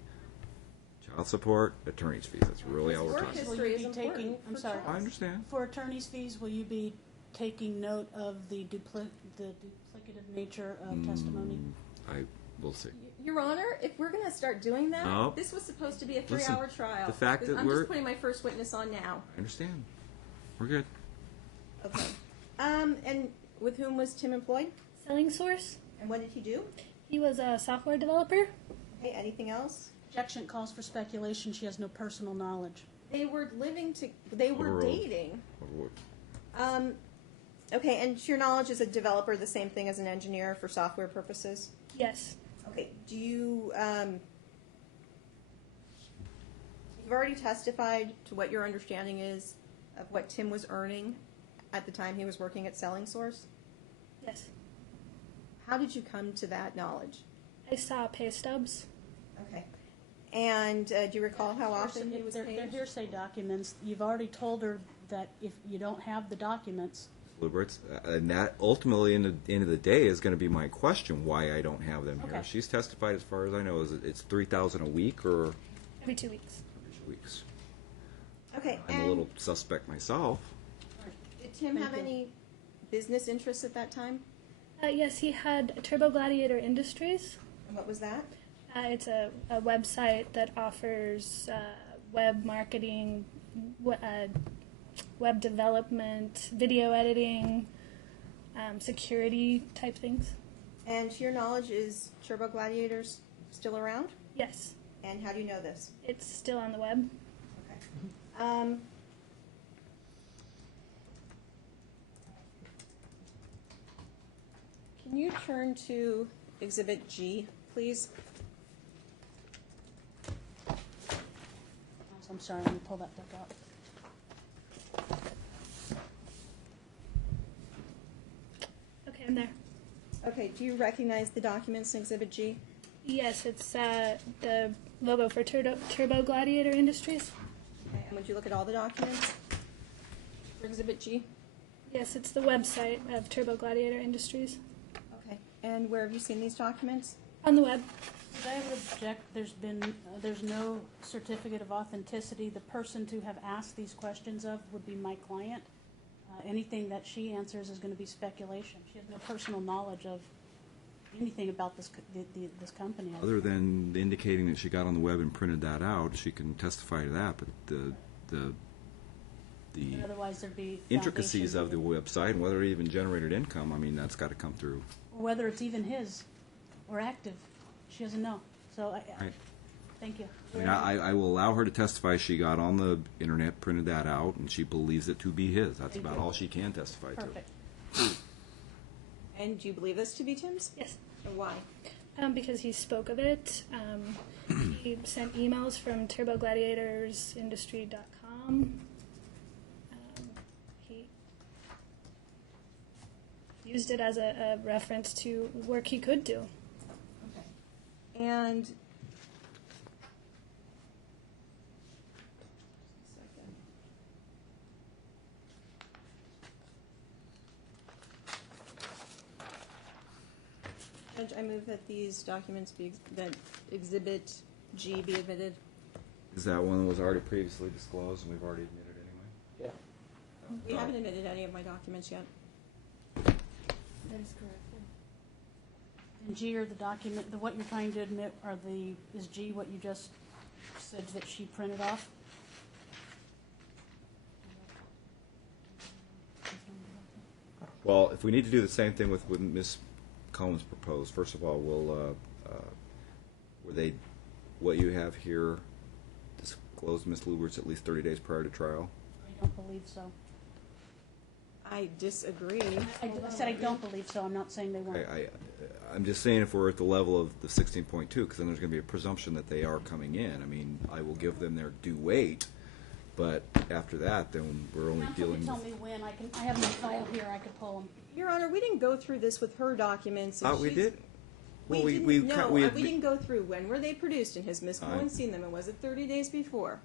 child support, attorney's fees. That's really all we're Work talking about. history Will is you be taking- important. I'm for sorry. child. I understand. For attorney's fees, will you be taking note of the duplicative nature of testimony? I will see. Your Honor, if we're going to start doing that, No. this was supposed to be a Listen, 3-hour trial. the fact that I'm we're- just putting my first witness on now. I understand. We're good. Okay. And with whom was Tim employed? Selling source. And what did he do? He was a software developer. Okay, anything else? Objection calls for speculation. She has no personal knowledge. They were they were Overruled. dating. Okay, and to your knowledge, is a developer the same thing as an engineer for software purposes? Yes. Okay, do you, you've already testified to what your understanding is of what Tim was earning at the time he was working at Selling Source? Yes. How did you come to that knowledge? I saw pay stubs. Okay. And do you recall how often he was They're paid? hearsay documents. You've already told her that if you don't have the documents, Luberts, and that ultimately, in the end of the day, is going to be my question: why I don't have them here. Okay. She's testified, as far as I know, is it's $3,000 a week or Every 2 weeks. every 2 weeks. Okay, I'm a little suspect myself. did Tim have Thank you. any business interests at that time? Yes, he had Turbo Gladiator Industries. And what was that? It's a website that offers web marketing, web development, video editing, security type things. And to your knowledge, is Turbo Gladiators still around? Yes, And how do you know this? it's still on the web. Okay. Can you turn to Exhibit G, please? I'm sorry, let me pull that back up. Okay, I'm there. Okay, do you recognize the documents in Exhibit G? Yes, it's the logo for Turbo Gladiator Industries. Okay, and would you look at all the documents for Exhibit G? Yes, it's the website of Turbo Gladiator Industries. Okay, and where have you seen these documents? On the web. I would object. There's no certificate of authenticity. The person to have asked these questions of would be my client. Anything that she answers is going to be speculation. She has no personal knowledge of anything about this company. Other than indicating that she got on the web and printed that out, she can testify to that. But the Otherwise, there'd be intricacies of the foundation. website and whether it even generated income, I mean, that's got to come through. Or whether it's even his or active. She doesn't know. So, Right. thank you. I mean, I will allow her to testify she got on the internet, printed that out, and she believes it to be his. That's Thank about you. all she can testify to. Perfect. And do you believe this to be Tim's? Yes. And why? Because he spoke of it. He sent emails from turbogladiatorsindustry.com. He used it as a reference to work he could do. And Judge, I move that these documents that Exhibit G be admitted. Is that one that was already previously disclosed and we've already admitted anyway? Yeah. We haven't admitted any of my documents yet. That is correct. And G are the document, what you're trying to admit is G what you just said that she printed off? Well, if we need to do the same thing with what Ms. Collins proposed, first of all, what you have here disclosed Ms. Lubert's at least 30 days prior to trial? I don't believe so. I disagree. I said I don't believe so. I'm not saying they weren't. I'm just saying if we're at the level of the 16.2, because then there's going to be a presumption that they are coming in. I mean, I will give them their due weight, but after that, then we're only dealing Tell with... me when. I have my file here. I could pull them. Your Honor, we didn't go through this with her documents. and We she's- did? Well, We didn't go through when were they produced and has Ms. Cohen seen them and was it 30 days before?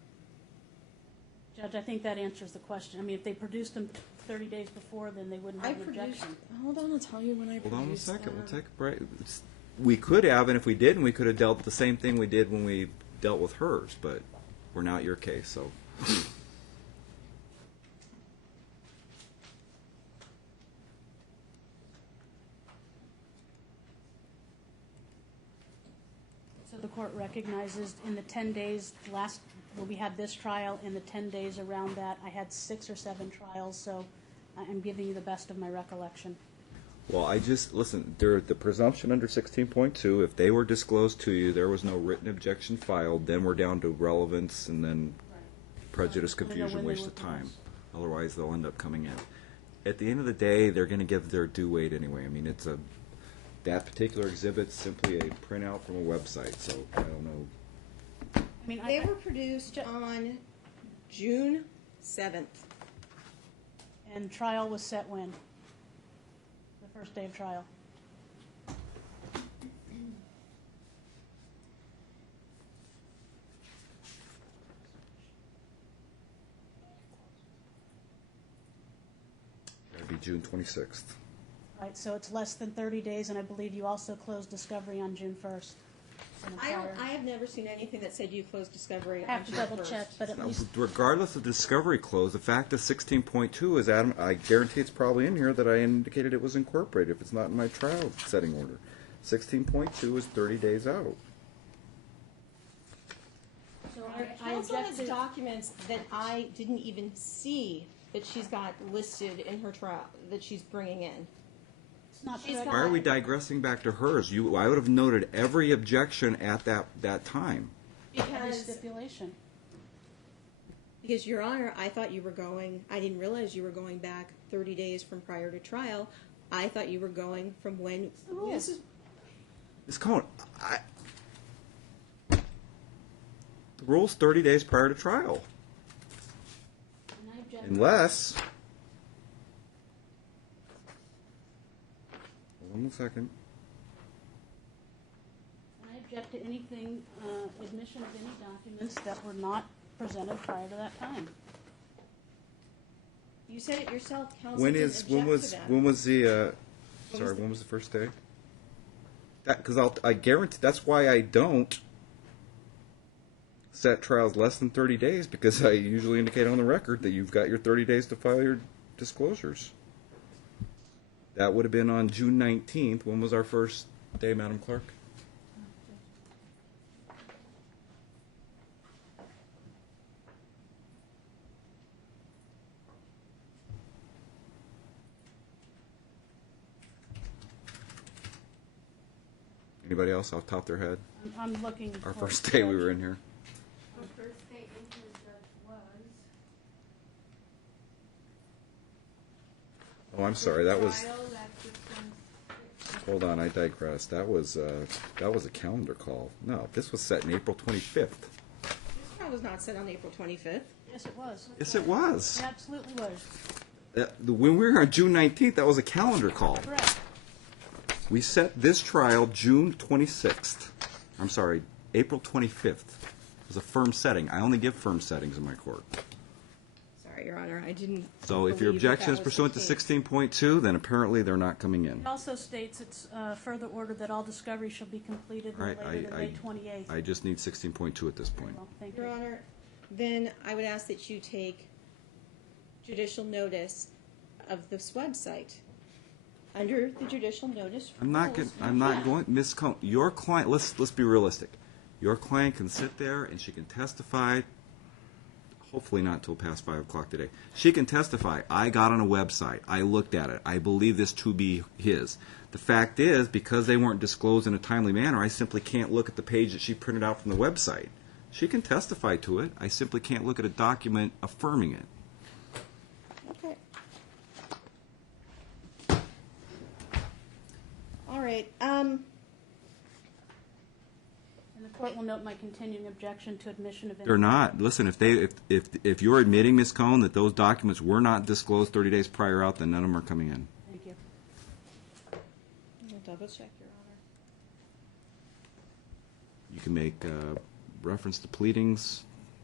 Judge, I think that answers the question. I mean, if they produced them 30 days before, then they wouldn't have an objection. Hold on, I'll tell you when I produced Hold on a second. them. We'll take a break. We could have, and if we didn't, we could have dealt with the same thing we did when we dealt with hers, but we're not your case, so... So the court recognizes in the 10 days when we had this trial, in the 10 days around that, I had 6 or 7 trials, so I'm giving you the best of my recollection. Well, listen, the presumption under 16.2, if they were disclosed to you, there was no written objection filed, then we're down to relevance and then prejudice, confusion, waste of time. Otherwise, they'll end up coming in. At the end of the day, they're going to give their due weight anyway. I mean, that particular exhibit's simply a printout from a website, so I don't know. I mean, They were produced on June 7th. And trial was set when? The first day of trial. That'd be June 26th. Right, so it's less than 30 days, and I believe you also closed discovery on June 1st. I have never seen anything that said you closed discovery I have to on June double 1st. check, but at Now, least, regardless of discovery close, the fact that 16.2 is Adam, I guarantee it's probably in here that I indicated it was incorporated if it's not in my trial setting order. 16.2 is 30 days out. so I Counsel has objected. documents that I didn't even see that she's got listed in her trial that she's bringing in. It's not She's correct. Why are we digressing back to hers? I would have noted every objection at that time. Every Because, stipulation. Your Honor, I thought you were I didn't realize you were going back 30 days from prior to trial. I thought you were going from when. the rules. Ms. Cohen, the rule's 30 days prior to trial. And I object. Unless... Hold on a second. And I object to anything, admission of any documents that were not presented prior to that time. You said it yourself, counsel When didn't was object to when was the When was when was the first day? Because I guarantee that's why I don't set trials less than 30 days, because I usually indicate on the record that you've got your 30 days to file your disclosures. That would have been on June 19th. When was our first day, Madam Clerk? Anybody else off the top of their head? I'm looking. Our for- first day we were in here. The first day in here, Judge, was Oh, I'm sorry, that was, Trial that just hold on, I digress. That was a calendar call. No, this was set in April 25th. This trial was not set on April 25th. Yes, it was. Yes, it was. It absolutely was. When we were on June 19th, that was a calendar call. Correct. We set this trial June 26th. I'm sorry, April 25th. It was a firm setting. I only give firm settings in my court. Sorry, Your Honor, I didn't. So if your believe that objection is that was pursuant the to case. 16.2, then apparently they're not coming in. It also states it's further ordered that all discovery shall be completed no All right, later than May 28th. I just need 16.2 at this point. Well, thank Your you. Honor, then I would ask that you take judicial notice of this website. Under the judicial notice I'm not rules, going. I'm not going. Miss Cohn, your client. Let's be realistic. Your client can sit there and she can testify. Hopefully not till past 5 o'clock today. She can testify. I got on a website. I looked at it. I believe this to be his. The fact is, because they weren't disclosed in a timely manner, I simply can't look at the page that she printed out from the website. She can testify to it. I simply can't look at a document affirming it. Okay. All right. And the court will note my continuing objection to admission of. They're not. Listen, if you're admitting, Ms. Cohn, that those documents were not disclosed 30 days prior out, then none of them are coming in. Thank you. I'll double check, Your Honor. You can make reference to pleadings,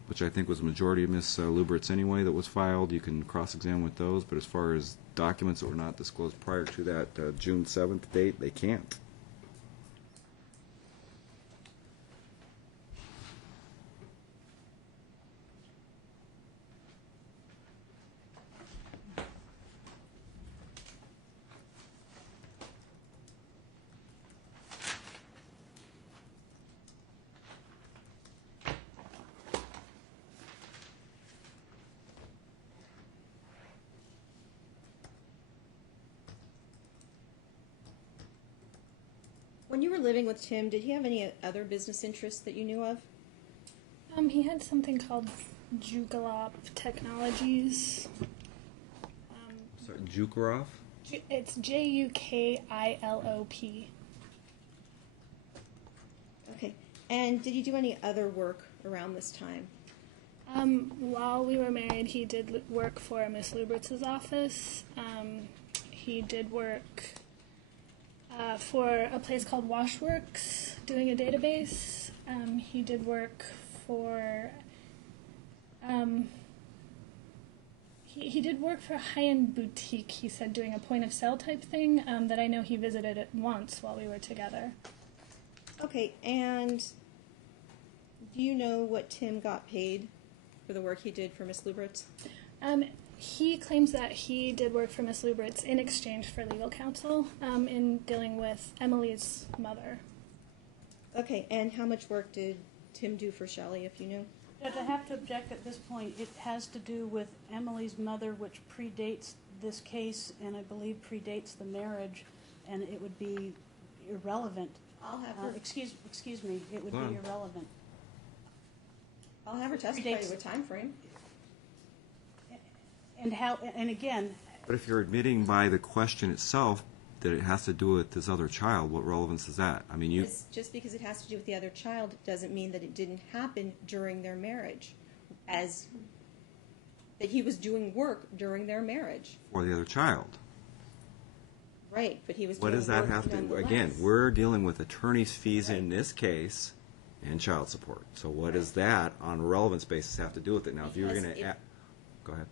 which I think was a majority of Ms. Lubert's anyway that was filed. You can cross-examine with those, but as far as documents that were not disclosed prior to that June 7th date, they can't. When you were living with Tim, did he have any other business interests that you knew of? He had something called Jugalop Technologies. Sorry, Jukarov? It's Jukilop. Okay. And did he do any other work around this time? While we were married, he did work for Miss Lubert's office. He did work for a place called Washworks, doing a database. He did work for. He did work for a high-end boutique. He said doing a point-of-sale type thing that I know he visited it once while we were together. Okay. And do you know what Tim got paid for the work he did for Miss Lubert's? He claims that he did work for Miss Lubert's in exchange for legal counsel in dealing with Emily's mother. Okay, and how much work did Tim do for Shelley, if you knew? Judge, I have to object at this point. It has to do with Emily's mother, which predates this case, and I believe predates the marriage, and it would be irrelevant. I'll have her. Excuse me. It would Go be on. irrelevant. I'll have her testify Predates- to a time frame. And how? And again, But if you're admitting by the question itself that it has to do with this other child, what relevance is that? I mean, Just because it has to do with the other child doesn't mean that it didn't happen during their marriage, as that he was doing work during their marriage. for the other child. Right, but he was What doing does that work have to? nonetheless. Again, we're dealing with attorney's fees in this case and child support. So what does that, on a relevance basis, have to do with it? Now, if you're Because going to, if- go ahead.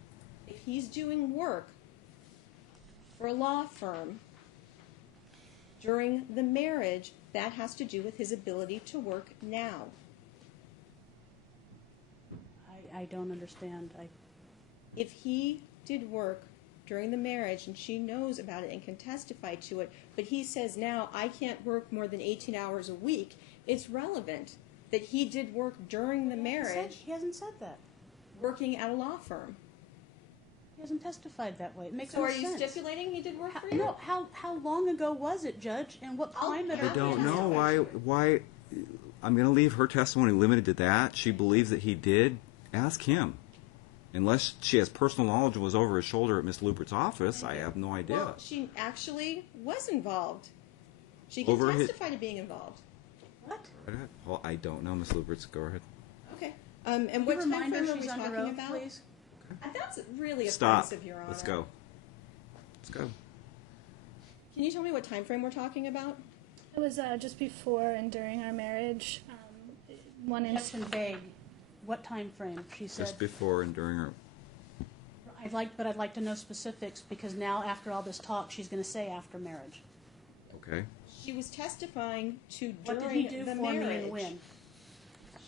If he's doing work for a law firm during the marriage, that has to do with his ability to work now. I don't understand. If he did work during the marriage and she knows about it and can testify to it, but he says now I can't work more than 18 hours a week, it's relevant that he did work during the marriage He hasn't said that. working at a law firm. He hasn't testified that way. It makes So no are you sense. stipulating he did work for you? No, how long ago was it, Judge? And what climate I are don't we in? know why. I'm going to leave her testimony limited to that. She believes that he did. Ask him. Unless she has personal knowledge and was over his shoulder at Miss Lubert's office, I have no idea. Well, she actually was involved. She can Over his- testify to being involved. What? Well, I don't know, Miss Lubert's. Go ahead. Okay. And what time Remind her frame are we she's under talking oath, about? please. That's really Stop. offensive, Your Honor. Let's go. Let's go. Can you tell me what time frame we're talking about? It was just before and during our marriage. One That's instance. vague. What time frame? She said. Just before and during her. But I'd like to know specifics because now, after all this talk, she's going to say after marriage. Okay. She was testifying to What during did he do the for marriage. me and when?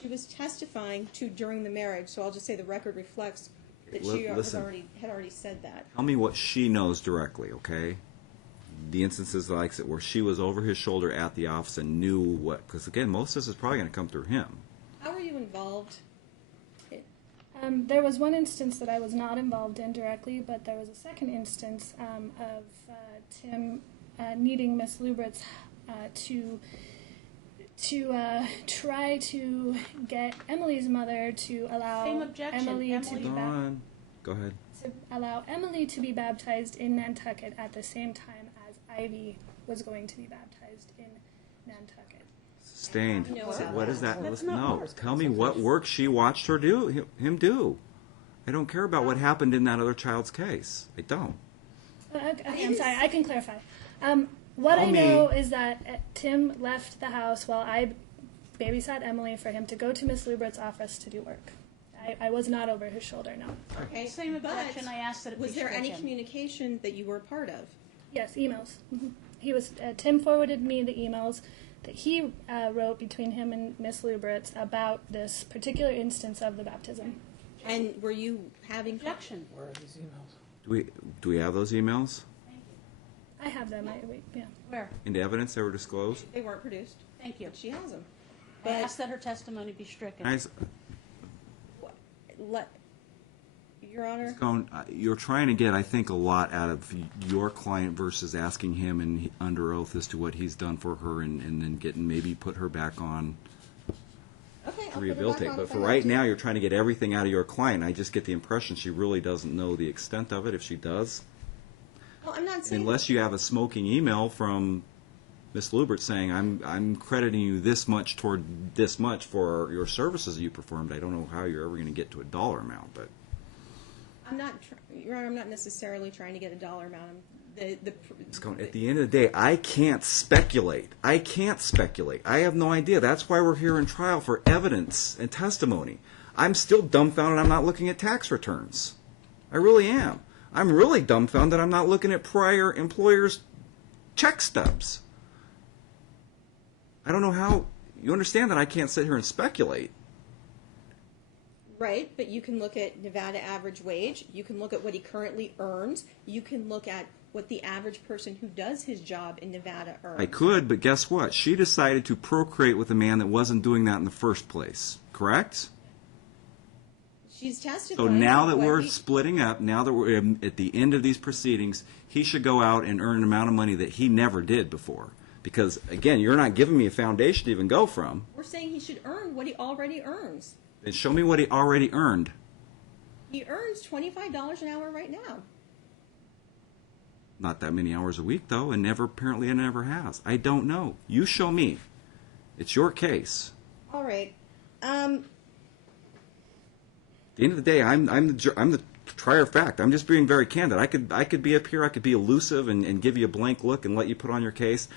She was testifying to during the marriage, so I'll just say the record reflects that she Listen. had already said that. Tell me what she knows directly, okay? The instances like that where she was over his shoulder at the office and knew what, because again, most of this is probably going to come through him. How were you involved? There was one instance that I was not involved in directly, but there was a second instance of Tim needing Miss Lubert's to try to get Emily's mother to allow Same objection. Emily to Emily. be Go on. Go ahead. to allow Emily to be baptized in Nantucket at the same time as Ivy was going to be baptized in Nantucket. Sustained. You know So about what that. is that? That's Listen, not no. ours. Tell me what work she watched her do. Him do. I don't care about what happened in that other child's case. I don't. Okay, I'm sorry. I can clarify. What Tell I me- know is that Tim left the house while I babysat Emily for him to go to Miss Lubert's office to do work. I was not over his shoulder, no. Okay. Same objection. But I asked that it was be there any stricken. communication that you were a part of? Yes, emails. He was. Tim forwarded me the emails that he wrote between him and Miss Lubert's about this particular instance of the baptism. And were you having Objection. Where are these emails? Do we have those emails? I have them. Yeah. Where? Into evidence they were disclosed? They weren't produced. Thank you. But she has them. I asked that her testimony be stricken. Your Honor. You're trying to get, I think, a lot out of your client versus asking him and under oath as to what he's done for her, and then maybe put her back on Okay, to I'll put her back rehabilitate. on But if for I have right to. now, you're trying to get everything out of your client. I just get the impression she really doesn't know the extent of it, if she does. Well, I'm not saying. Unless you have a smoking email from Miss Lubert saying, I'm crediting you this much toward this much for your services you performed. I don't know how you're ever going to get to a dollar amount, but Your Honor, I'm not necessarily trying to get a dollar amount. at the end of the day, I can't speculate. I have no idea. That's why we're here in trial, for evidence and testimony. I'm still dumbfounded I'm not looking at tax returns. I really am. I'm really dumbfounded I'm not looking at prior employers' check stubs. I don't know how. You understand that I can't sit here and speculate. Right, but you can look at Nevada average wage. You can look at what he currently earns. You can look at what the average person who does his job in Nevada earns. I could, but guess what? She decided to procreate with a man that wasn't doing that in the first place. Correct? She's testifying. So now that what we're he- splitting up, now that we're at the end of these proceedings, he should go out and earn an amount of money that he never did before. Because, again, you're not giving me a foundation to even go from. We're saying he should earn what he already earns. Then show me what he already earned. He earns $25 an hour right now. Not that many hours a week, though, and apparently it never has. I don't know. You show me. It's your case. All right. At the end of the day, I'm the trier of fact. I'm just being very candid. I could be up here, I could be elusive and give you a blank look and let you put on your case.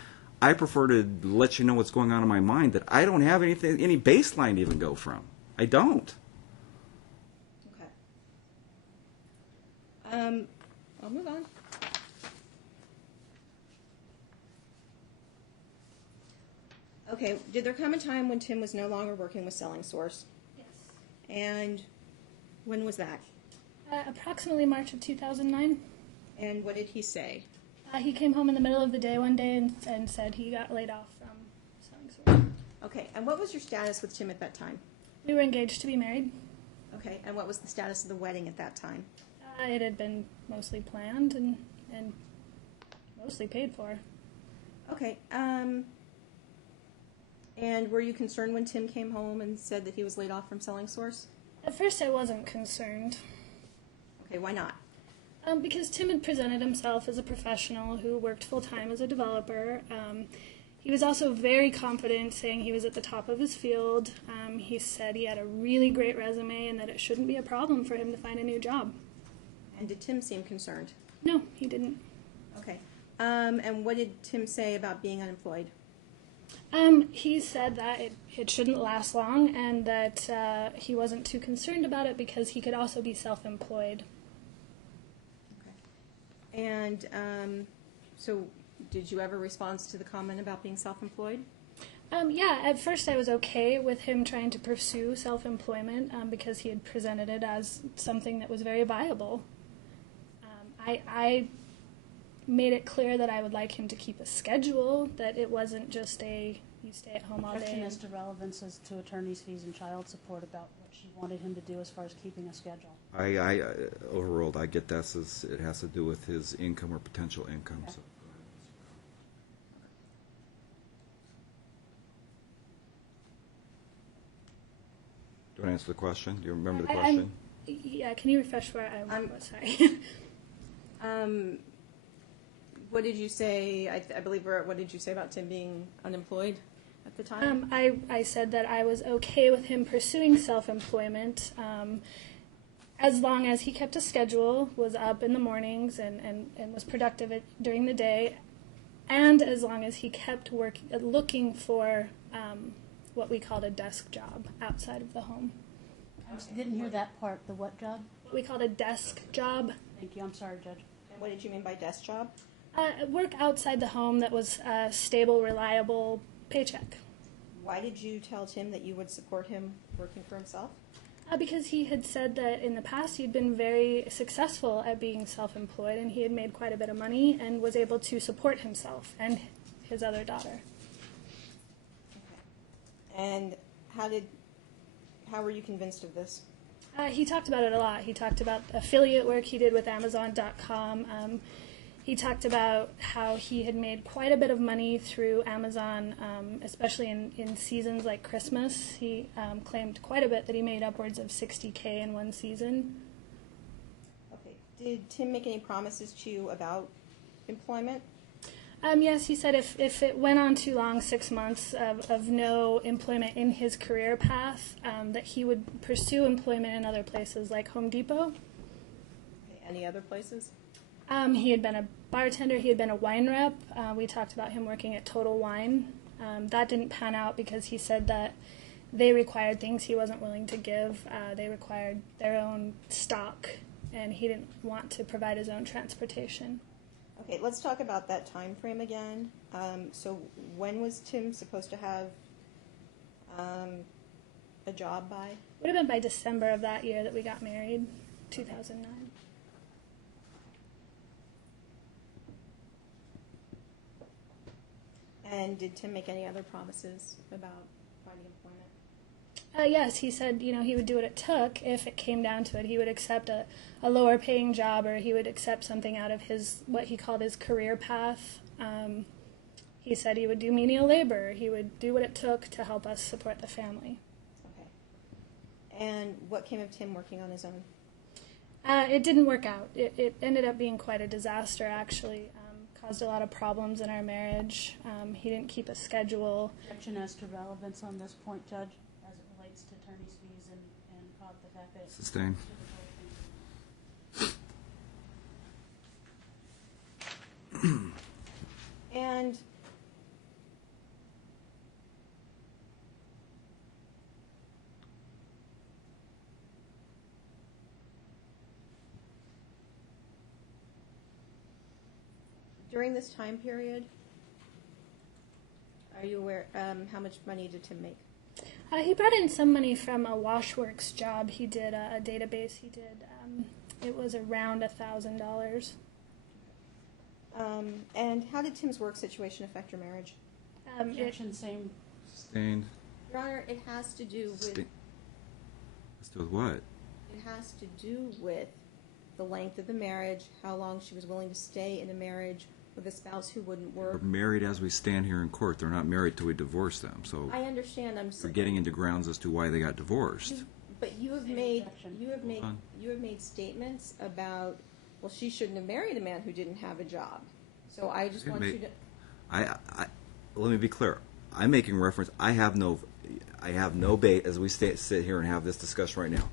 I prefer to let you know what's going on in my mind, that I don't have any baseline to even go from. I don't. Okay. I'll move on. Okay, did there come a time when Tim was no longer working with Selling Source? Yes. And when was that? Approximately March of 2009. And what did he say? He came home in the middle of the day one day and said he got laid off from Selling Source. Okay, and what was your status with Tim at that time? We were engaged to be married. Okay, and what was the status of the wedding at that time? It had been mostly planned and mostly paid for. Okay, and were you concerned when Tim came home and said that he was laid off from Selling Source? At first I wasn't concerned. Okay, why not? Because Tim had presented himself as a professional who worked full-time as a developer. He was also very confident, saying he was at the top of his field. He said he had a really great resume and that it shouldn't be a problem for him to find a new job. And did Tim seem concerned? No, he didn't. Okay. And what did Tim say about being unemployed? He said that it shouldn't last long and that he wasn't too concerned about it because he could also be self-employed. Okay. And so did you ever respond to the comment about being self-employed? Yeah, at first I was okay with him trying to pursue self-employment because he had presented it as something that was very viable. I made it clear that I would like him to keep a schedule, that it wasn't just you stay at home all day. Objection as to relevance as to attorney's fees and child support about what she wanted him to do as far as keeping a schedule. I overruled. I get that as it has to do with his income or potential income. So. Do you want to answer the question? Do you remember the question? Yeah, can you refresh where I was? Sorry. What did you say? I believe what did you say about Tim being unemployed at the time? I said that I was okay with him pursuing self-employment as long as he kept a schedule, was up in the mornings and was productive during the day, and as long as he kept looking for what we called a desk job outside of the home. I didn't hear that part. The what job? What we called a desk job. Thank you. I'm sorry, Judge. What did you mean by desk job? Work outside the home that was a stable, reliable paycheck. Why did you tell Tim that you would support him working for himself? Because he had said that in the past he'd been very successful at being self-employed and he had made quite a bit of money and was able to support himself and his other daughter. Okay. And how were you convinced of this? He talked about it a lot. He talked about affiliate work he did with Amazon.com. He talked about how he had made quite a bit of money through Amazon, especially in seasons like Christmas. He claimed quite a bit, that he made upwards of $60K in one season. Okay. Did Tim make any promises to you about employment? Yes, he said if it went on too long, 6 months of no employment in his career path, that he would pursue employment in other places like Home Depot. Okay. Any other places? He had been a bartender. He had been a wine rep. We talked about him working at Total Wine. That didn't pan out because he said that they required things he wasn't willing to give. They required their own stock, and he didn't want to provide his own transportation. Okay, let's talk about that time frame again. So when was Tim supposed to have a job by? Would have been by December of that year that we got married, 2009. And did Tim make any other promises about finding employment? Yes, he said, he would do what it took if it came down to it. He would accept a lower paying job, or he would accept something out of what he called his career path. He said he would do menial labor. He would do what it took to help us support the family. Okay. And what came of Tim working on his own? It didn't work out. It ended up being quite a disaster, actually. Caused a lot of problems in our marriage. He didn't keep a schedule. Objection as to relevance on this point, Judge, as it relates to attorney's fees and the fact that Sustain. And during this time period, are you aware how much money did Tim make? He brought in some money from a washworks job. He did a database. He did. It was around $1,000. And how did Tim's work situation affect your marriage? objection, same. Sustained. Your Honor, it has to do with Sustain. Let's do with what? it has to do with the length of the marriage, how long she was willing to stay in a marriage with a spouse who wouldn't They're work. married as we stand here in court. They're not married till we divorce them. So I understand. we're getting into grounds as to why they got divorced. But you have Same made objection. you have made statements about, well, she shouldn't have married a man who didn't have a job. So I just want you to. I let me be clear. I'm making reference. I have no bait as we sit here and have this discussion right now.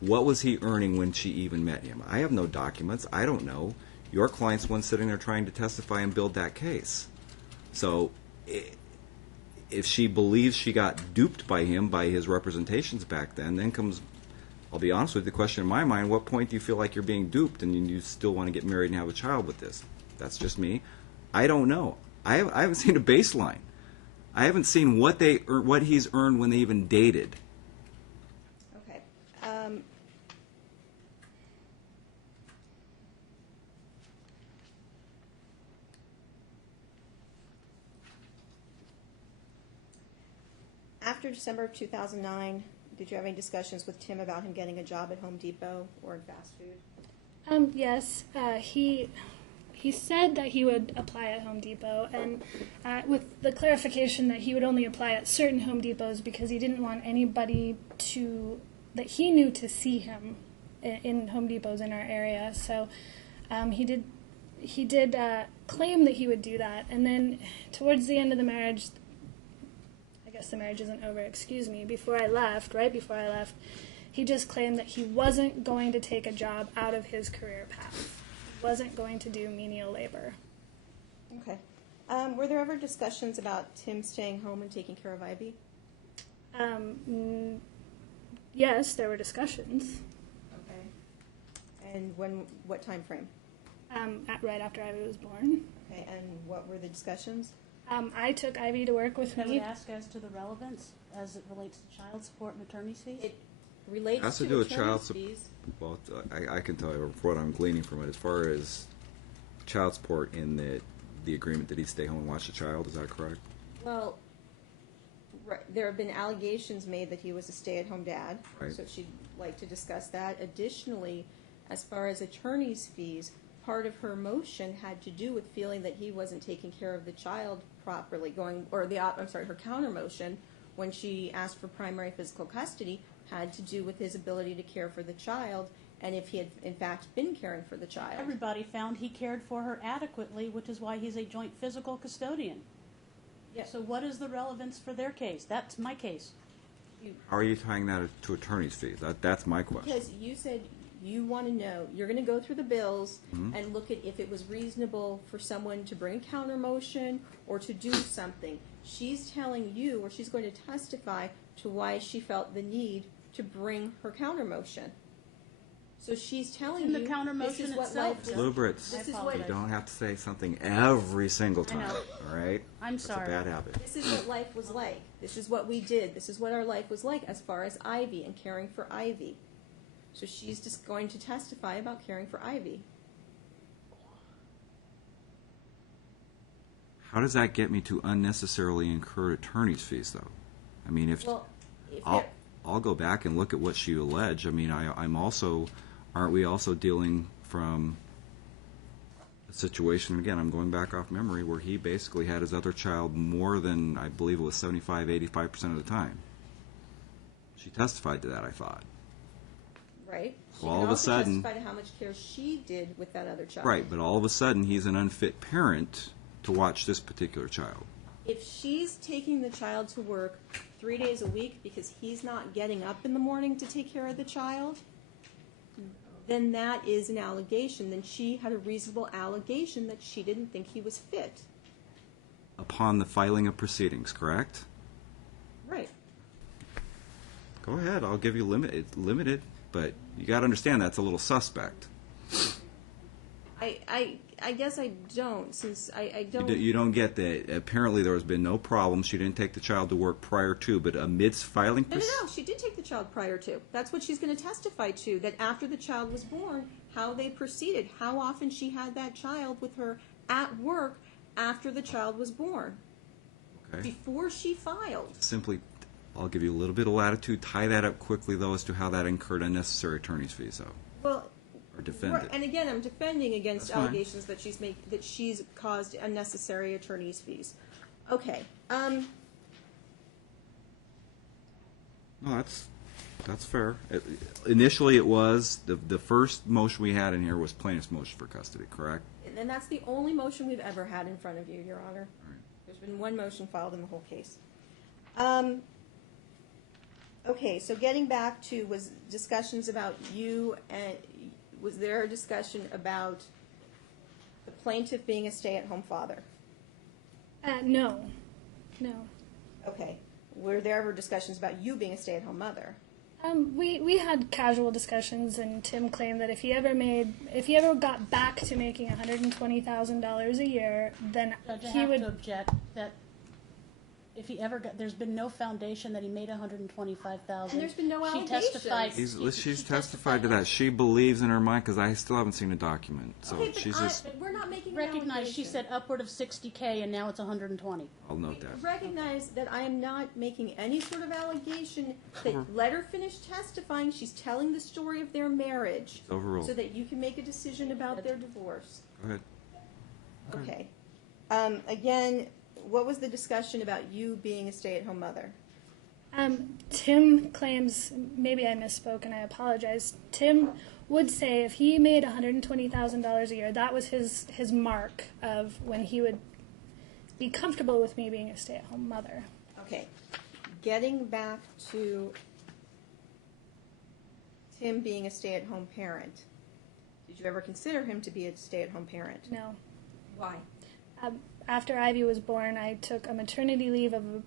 What was he earning when she even met him? I have no documents. I don't know. Your client's one sitting there trying to testify and build that case. So, if she believes she got duped by him, by his representations back then comes, I'll be honest with you, the question in my mind, what point do you feel like you're being duped and you still want to get married and have a child with this? That's just me. I don't know. I haven't seen a baseline. I haven't seen what he's earned when they even dated. Okay. After December of 2009, did you have any discussions with Tim about him getting a job at Home Depot or in fast food? Yes, he said that he would apply at Home Depot, and with the clarification that he would only apply at certain Home Depots because he didn't want anybody that he knew to see him in Home Depots in our area. So he did claim that he would do that, and then towards the end of the marriage, I guess the marriage isn't over, excuse me, right before I left, he just claimed that he wasn't going to take a job out of his career path. He wasn't going to do menial labor. Okay. Were there ever discussions about Tim staying home and taking care of Ivy? Yes, there were discussions. Okay. And what time frame? Right after Ivy was born. Okay, and what were the discussions? I took Ivy to work with I would me. ask as to the relevance as it relates to child support and attorney's fees. It relates Has to to do with attorney's child support. fees. Well, I can tell you what I'm gleaning from it. As far as child support in the agreement that he stay home and watch the child, is that correct? Well, there have been allegations made that he was a stay-at-home dad. Right. So she'd like to discuss that. Additionally, as far as attorney's fees, part of her motion had to do with feeling that he wasn't taking care of the child properly. Her counter motion, when she asked for primary physical custody, had to do with his ability to care for the child and if he had in fact been caring for the child. Everybody found he cared for her adequately, which is why he's a joint physical custodian. Yeah. So what is the relevance for their case? That's my case. How are you tying that to attorney's fees? That's my question. Because you said you want to know, you're going to go through the bills and look at if it was reasonable for someone to bring a counter motion or to do something. She's telling you, or she's going to testify to why she felt the need to bring her counter motion. So she's telling In the you counter this motion is what itself, life Jim. was. Lubricz, This is I what you don't have to say something every single time. know. All right? I'm That's sorry. a bad habit. this is what life was like. This is what we did. This is what our life was like as far as Ivy and caring for Ivy. So she's just going to testify about caring for Ivy. How does that get me to unnecessarily incur attorney's fees, though? I mean, if I'll go back and look at what she alleged. I mean, aren't we also dealing from a situation, again, I'm going back off memory, where he basically had his other child more than, I believe it was 75, 85% of the time. She testified to that, I thought. Right? She All can of a also sudden- testify to how much care she did with that other child. Right, but all of a sudden, he's an unfit parent to watch this particular child. If she's taking the child to work 3 days a week because he's not getting up in the morning to take care of the child, then that is an allegation. Then she had a reasonable allegation that she didn't think he was fit. Upon the filing of proceedings, correct? Right. Go ahead, I'll give you limited, but you got to understand that's a little suspect. I guess I don't, since I don't... You don't get that. Apparently there has been no problem. She didn't take the child to work prior to, but amidst filing... No, she did take the child prior to. That's what she's going to testify to, that after the child was born, how they proceeded, how often she had that child with her at work after the child was born, Okay. before she filed. Simply, I'll give you a little bit of latitude. Tie that up quickly, though, as to how that incurred unnecessary attorney's fees, though. Well, Or defend right, it. and again, I'm defending against That's fine. allegations that she's caused unnecessary attorney's fees. Okay. No, That's fair. Initially, it was, the first motion we had in here was plaintiff's motion for custody, correct? And that's the only motion we've ever had in front of you, Your Honor. There's been one motion filed in the whole case. Okay, so getting back to, was discussions about you, and was there a discussion about the plaintiff being a stay-at-home father? No. Okay. Were there ever discussions about you being a stay-at-home mother? We had casual discussions, and Tim claimed that if he ever got back to making $120,000 a year, then Judge, I he have would. to object that if he ever got, there's been no foundation that he made $125,000. And there's been no She allegations. testified. She's testified to that. She believes in her mind, because I still haven't seen a document. So Okay, but she's just, but we're not making an Recognize, she allegation. said upward of $60K, and now it's $120. I'll note that. Recognize that I am not making any sort of allegation. That let her finish testifying. She's telling the story of their marriage, Overruled. so that you can make a decision about their divorce. Go ahead. Okay. Again, what was the discussion about you being a stay-at-home mother? Tim claims, maybe I misspoke and I apologize. Tim would say if he made $120,000 a year, that was his mark of when he would be comfortable with me being a stay-at-home mother. Okay. Getting back to Tim being a stay-at-home parent, did you ever consider him to be a stay-at-home parent? No. Why? After Ivy was born, I took a maternity leave of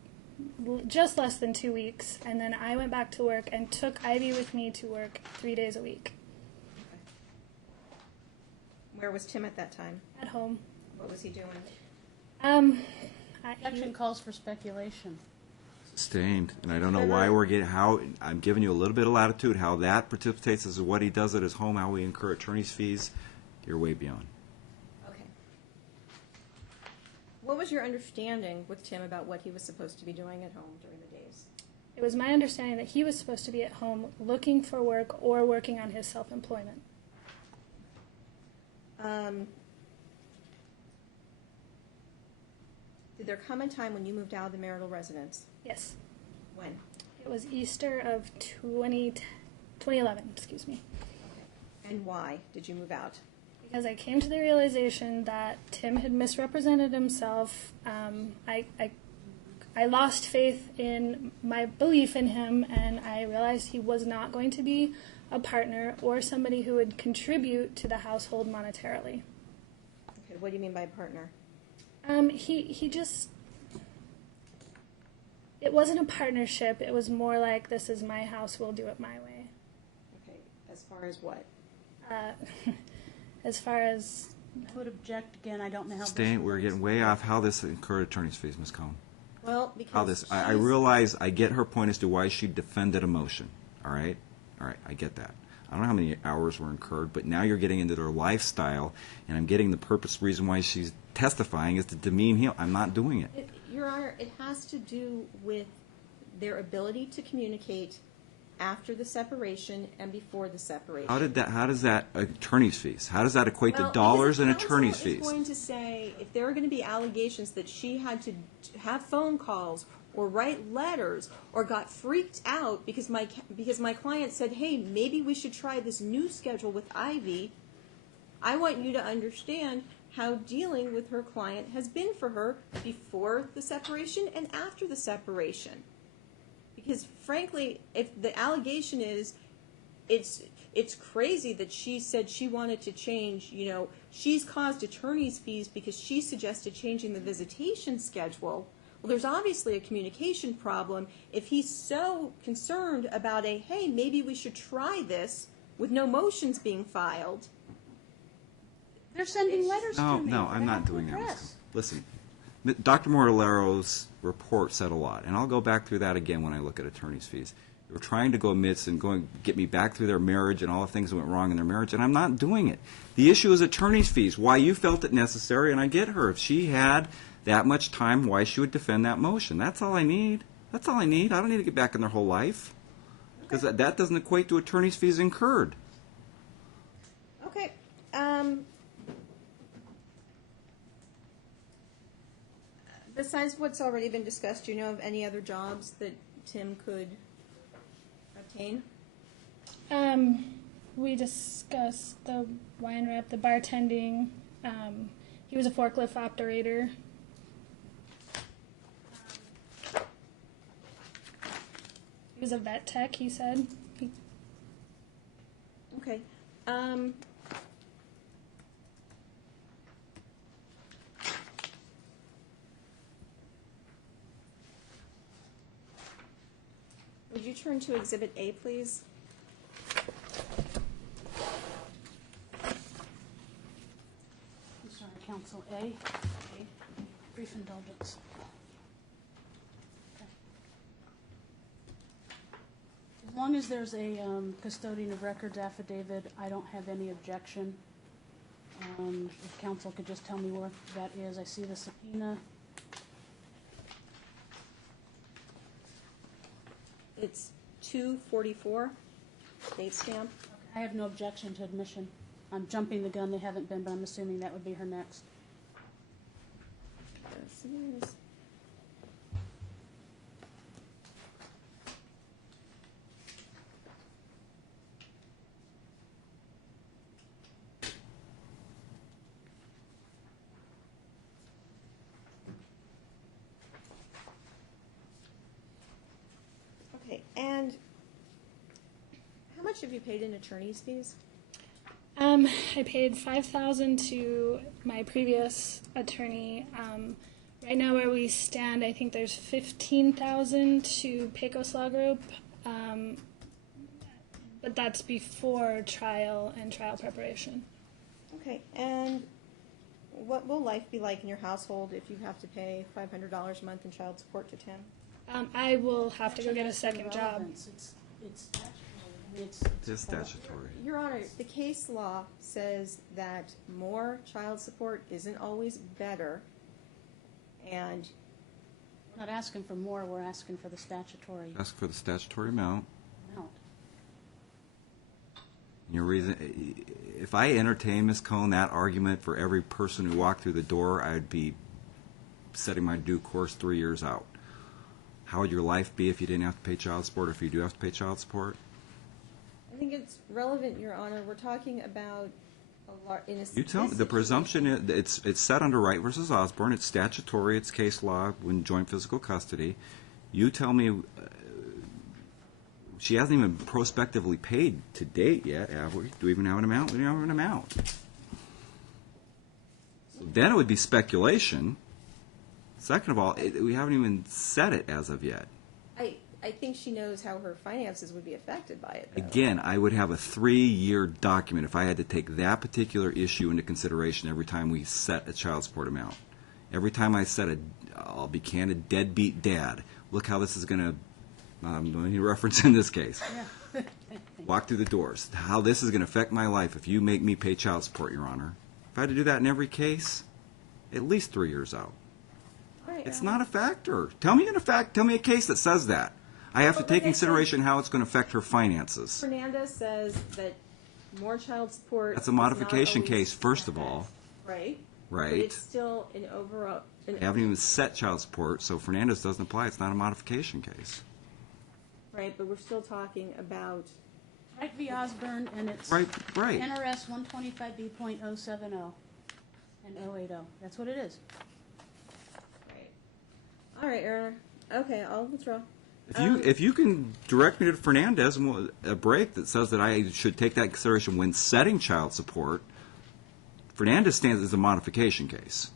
just less than 2 weeks, and then I went back to work and took Ivy with me to work 3 days a week. Where was Tim at that time? At home. What was he doing? Action calls for speculation. Sustained. And I don't know why I'm giving you a little bit of latitude, how that precipitates as to what he does at his home, how we incur attorney's fees. You're way beyond. What was your understanding with Tim about what he was supposed to be doing at home during the days? It was my understanding that he was supposed to be at home looking for work or working on his self-employment. Did there come a time when you moved out of the marital residence? Yes. When? It was Easter of 2011, excuse me. And why did you move out? Because I came to the realization that Tim had misrepresented himself. I lost faith in my belief in him, and I realized he was not going to be a partner or somebody who would contribute to the household monetarily. Okay, what do you mean by partner? He just, it wasn't a partnership. It was more like, this is my house, we'll do it my way. Okay, as far as what? As far as... I would object again. I don't know how. We're getting way off how this incurred attorney's fees, Ms. Cohen. Well, because How this, I realize, I get her point as to why she defended a motion. All right, I get that. I don't know how many hours were incurred, but now you're getting into their lifestyle, and I'm getting the purpose reason why she's testifying is to demean him. I'm not doing it. Your Honor, it has to do with their ability to communicate after the separation and before the separation. How does that attorney's fees? How does that equate Well, to dollars because and the attorney's counsel fees? is going to say if there are going to be allegations that she had to have phone calls or write letters or got freaked out because my client said, hey, maybe we should try this new schedule with Ivy, I want you to understand how dealing with her client has been for her before the separation and after the separation. Because frankly, if the allegation is it's crazy that she said she wanted to change, she's caused attorney's fees because she suggested changing the visitation schedule. Well, there's obviously a communication problem if he's so concerned about hey, maybe we should try this with no motions being filed. They're sending letters to me. No, I'm not doing that. Ms. Cohen. Listen, Dr. Mortalero's report said a lot, and I'll go back through that again when I look at attorney's fees. They were trying to go amidst and get me back through their marriage and all the things that went wrong in their marriage, and I'm not doing it. The issue is attorney's fees, why you felt it necessary, and I get her. If she had that much time, why she would defend that motion. That's all I need. That's all I need. I don't need to get back in their whole life, because that doesn't equate to attorney's fees incurred. Okay. Besides what's already been discussed, do you know of any other jobs that Tim could Kane? We discussed the wine rep, the bartending. He was a forklift operator. He was a vet tech, he said. Okay. Would you turn to Exhibit A, please? I'm sorry, Counsel A. Brief indulgence. Okay. As long as there's a custodian of records affidavit, I don't have any objection. If counsel could just tell me where that is. I see the subpoena. It's 244, date stamp. I have no objection to admission. I'm jumping the gun. They haven't been, but I'm assuming that would be her next. Yes, it is. Okay, and how much have you paid in attorney's fees? I paid $5,000 to my previous attorney. Right now, where we stand, I think there's $15,000 to Pecos Law Group, but that's before trial and trial preparation. Okay, and what will life be like in your household if you have to pay $500 a month in child support to Tim? I will have to go get a second job. Relevance. It's statutory. I mean, It is statutory. Your Honor, the case law says that more child support isn't always better, and We're not asking for more. We're asking for the statutory Ask for the statutory amount. amount. Your reason, if I entertain, Ms. Cohn, that argument for every person who walked through the door, I'd be setting my due course 3 years out. How would your life be if you didn't have to pay child support, or if you do have to pay child support? I think it's relevant, Your Honor. We're talking about You tell me. The presumption is it's set under Wright versus Osborne. It's statutory. It's case law when joint physical custody. You tell me. She hasn't even prospectively paid to date yet, have we? Do we even have an amount? We don't have an amount. So then it would be speculation. Second of all, we haven't even said it as of yet. I think she knows how her finances would be affected by it, though. Again, I would have a 3-year document if I had to take that particular issue into consideration every time we set a child support amount. Every time I set I'll be candid, deadbeat dad. Look how this is going to, I'm doing a reference in this case. Yeah. Walk through the doors. How this is going to affect my life if you make me pay child support, Your Honor. If I had to do that in every case, at least 3 years out. All right, It's not a factor. Tell me a case that says that. I have to But take like I said- consideration how it's going to affect her finances. Fernandez says that more child support. That's a is not modification always case, first of all. Right. Right. But it's still an overall. I haven't even set child support, so Fernandez doesn't apply. It's not a modification case. Right, but we're still talking about. Wright v. Osborne, and it's Right. NRS 125B.070 and 080. That's what it is. Right. All right, Your Honor. Okay, I'll withdraw. If you can direct me to Fernandez and a break that says that I should take that consideration when setting child support, Fernandez stands as a modification case.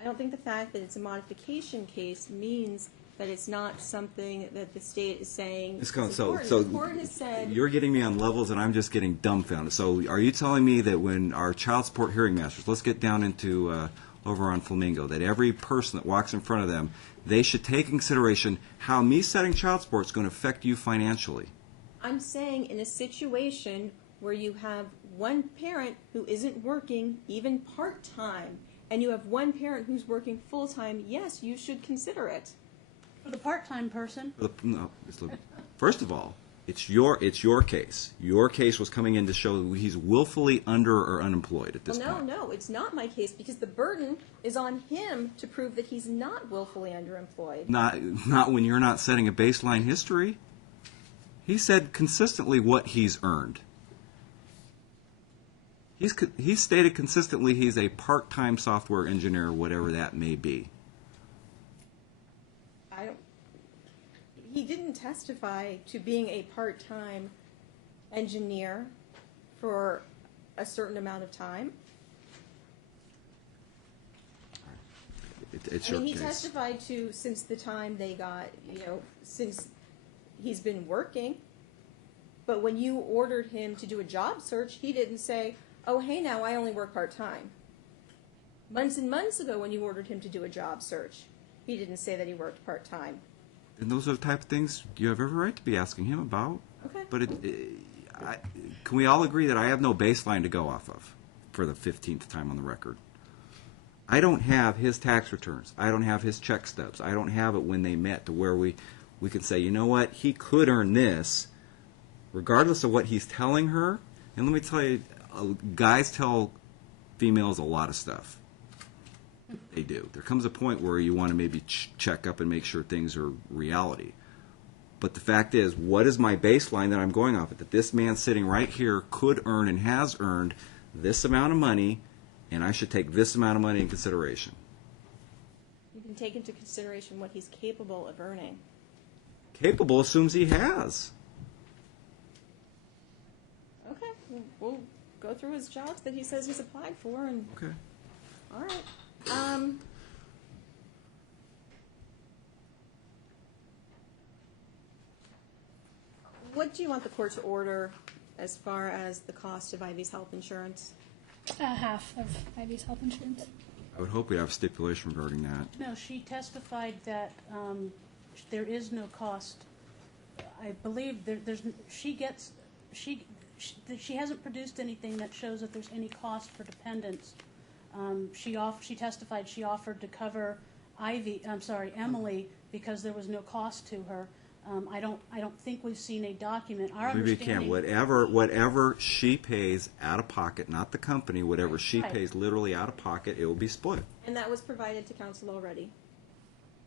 I don't think the fact that it's a modification case means that it's not something that the state is saying. Ms. Cohn, is so important. The court has said. you're getting me on levels and I'm just getting dumbfounded. So are you telling me that when our child support hearing masters, let's get down into over on Flamingo, that every person that walks in front of them, they should take in consideration how me setting child support is going to affect you financially? I'm saying in a situation where you have one parent who isn't working even part-time, and you have one parent who's working full-time, yes, you should consider it. For the part-time person, No, first of all, It's your case. Your case was coming in to show he's willfully under or unemployed at this Well, point. no, it's not my case because the burden is on him to prove that he's not willfully underemployed. Not when you're not setting a baseline history. He said consistently what he's earned. He's stated consistently he's a part-time software engineer, whatever that may be. He didn't testify to being a part-time engineer for a certain amount of time. It's your He case. testified to since the time they got, since he's been working. But when you ordered him to do a job search, he didn't say, oh, hey, now I only work part-time. Months and months ago when you ordered him to do a job search, he didn't say that he worked part-time. And those are the type of things you have every right to be asking him about. Okay. But can we all agree that I have no baseline to go off of for the 15th time on the record? I don't have his tax returns. I don't have his check stubs. I don't have it when they met to where we can say, you know what, he could earn this regardless of what he's telling her. And let me tell you, guys tell females a lot of stuff. They do. There comes a point where you want to maybe check up and make sure things are reality. But the fact is, what is my baseline that I'm going off of? That this man sitting right here could earn and has earned this amount of money, and I should take this amount of money in consideration. You can take into consideration what he's capable of earning. Capable assumes he has. Okay, we'll go through his jobs that he says he's applied for, and Okay. all right. What do you want the court to order as far as the cost of Ivy's health insurance? Half of Ivy's health insurance. I would hope we have stipulation regarding that. No, she testified that there is no cost. I believe she hasn't produced anything that shows that there's any cost for dependents. She testified she offered to cover Emily because there was no cost to her. I don't think we've seen a document. Our Maybe you understanding. can. Whatever she pays out of pocket, not the company, whatever she Right. pays literally out of pocket, it will be split. And that was provided to counsel already.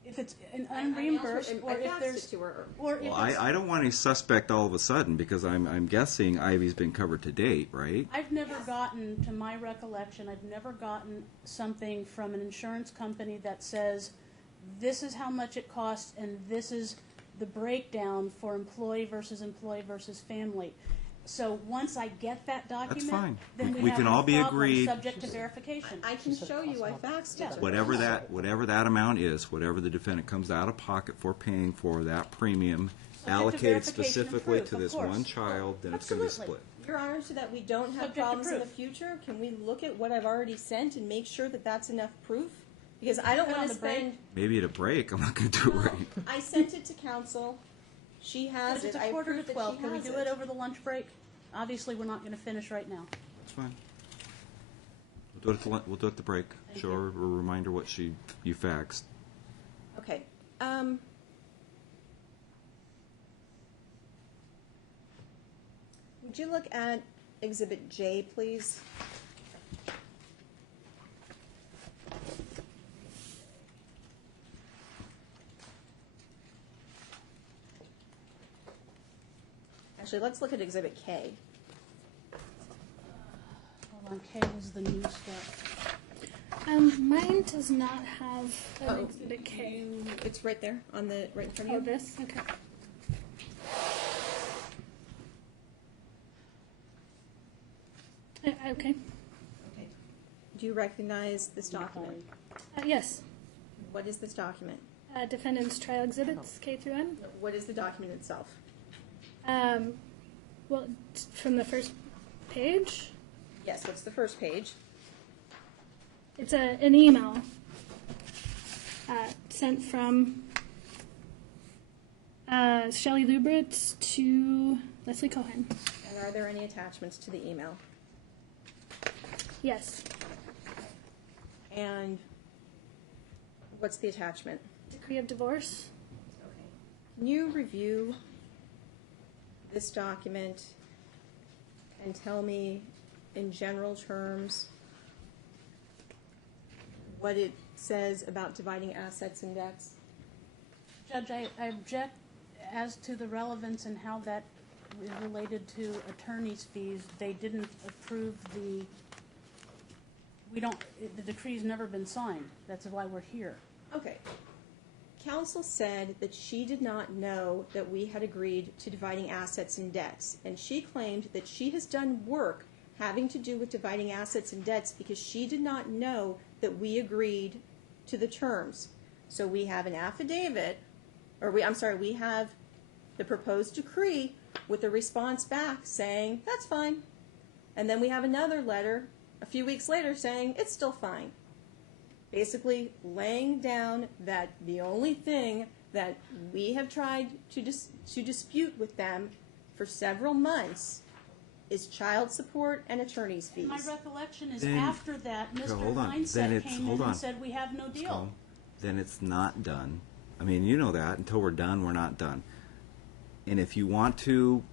If it's an unreimbursed, I or if faxed there's, it to her. or if Well, it's, I don't want any suspect all of a sudden because I'm guessing Ivy's been covered to date, right? I've never gotten, to my recollection, I've never gotten something from an insurance company that says, this is how much it costs and this is the breakdown for employee versus family. So once I get that document, fine. then We we have can no all be problem, agreed. subject to verification. I can show you. I faxed it. Whatever that amount is, whatever the defendant comes out of pocket for paying for that premium, to allocated verification and specifically proof, to of this course. one child, then it's going to be Absolutely. split. Your Honor, so that we don't have Subject to problems in the proof. future, can we look at what I've already sent and make sure that that's enough proof? Because I don't Put it want on to the break. spend. Maybe at a break, I'm not going to do it Well, right. I sent it to counsel. She But has it's it. a I quarter to approved that 12. she Can we has do it over the lunch break? Obviously, we're not going to finish right now. It's fine. We'll do it at the break. Thank Show her a reminder what you faxed. Okay. Would you look at Exhibit J, please? Actually, let's look at Exhibit K. Hold on, K was the new stuff. Mine does not have an Exhibit K. It's right there, right in front of Oh, you. this? Okay. Okay. Okay. Do you recognize this document? Yes. What is this document? Defendant's trial exhibits, K through N. What is the document itself? Well, it's from the first page. Yes, what's the first page? It's an email sent from Shelley Lubritz to Leslie Cohen. And are there any attachments to the email? Yes. And what's the attachment? Decree of divorce. Okay. Can you review this document and tell me in general terms what it says about dividing assets and debts? Judge, I object as to the relevance and how that is related to attorney's fees. They didn't approve the decree's never been signed. That's why we're here. Okay. Counsel said that she did not know that we had agreed to dividing assets and debts, and she claimed that she has done work having to do with dividing assets and debts because she did not know that we agreed to the terms. So we have an affidavit, we have the proposed decree with a response back saying, that's fine. And then we have another letter a few weeks later saying, it's still fine. Basically laying down that the only thing that we have tried to dispute with them for several months is child support and attorney's fees. My recollection is Then- after that, Mr. hold on. Then Hindset it's- came hold in on. and said, we have no deal. Then it's not done. I mean, you know that. Until we're done, we're not done. And if you want to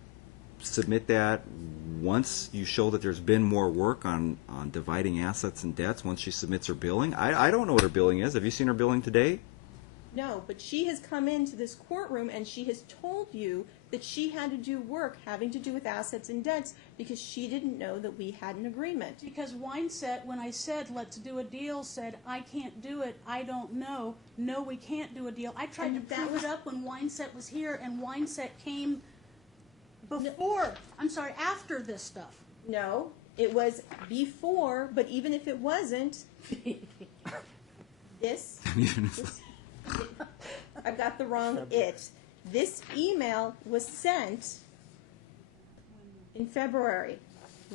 submit that once you show that there's been more work on dividing assets and debts, once she submits her billing, I don't know what her billing is. Have you seen her billing today? No, but she has come into this courtroom and she has told you that she had to do work having to do with assets and debts because she didn't know that we had an agreement. Because Weinset, when I said, let's do a deal, said, I can't do it, I don't know. No, we can't do a deal. I tried And to that prove was- it up when Weinset was here, and Weinset came after this stuff. No, it was before, but even if it wasn't, this I've got the wrong it. This email was sent in February.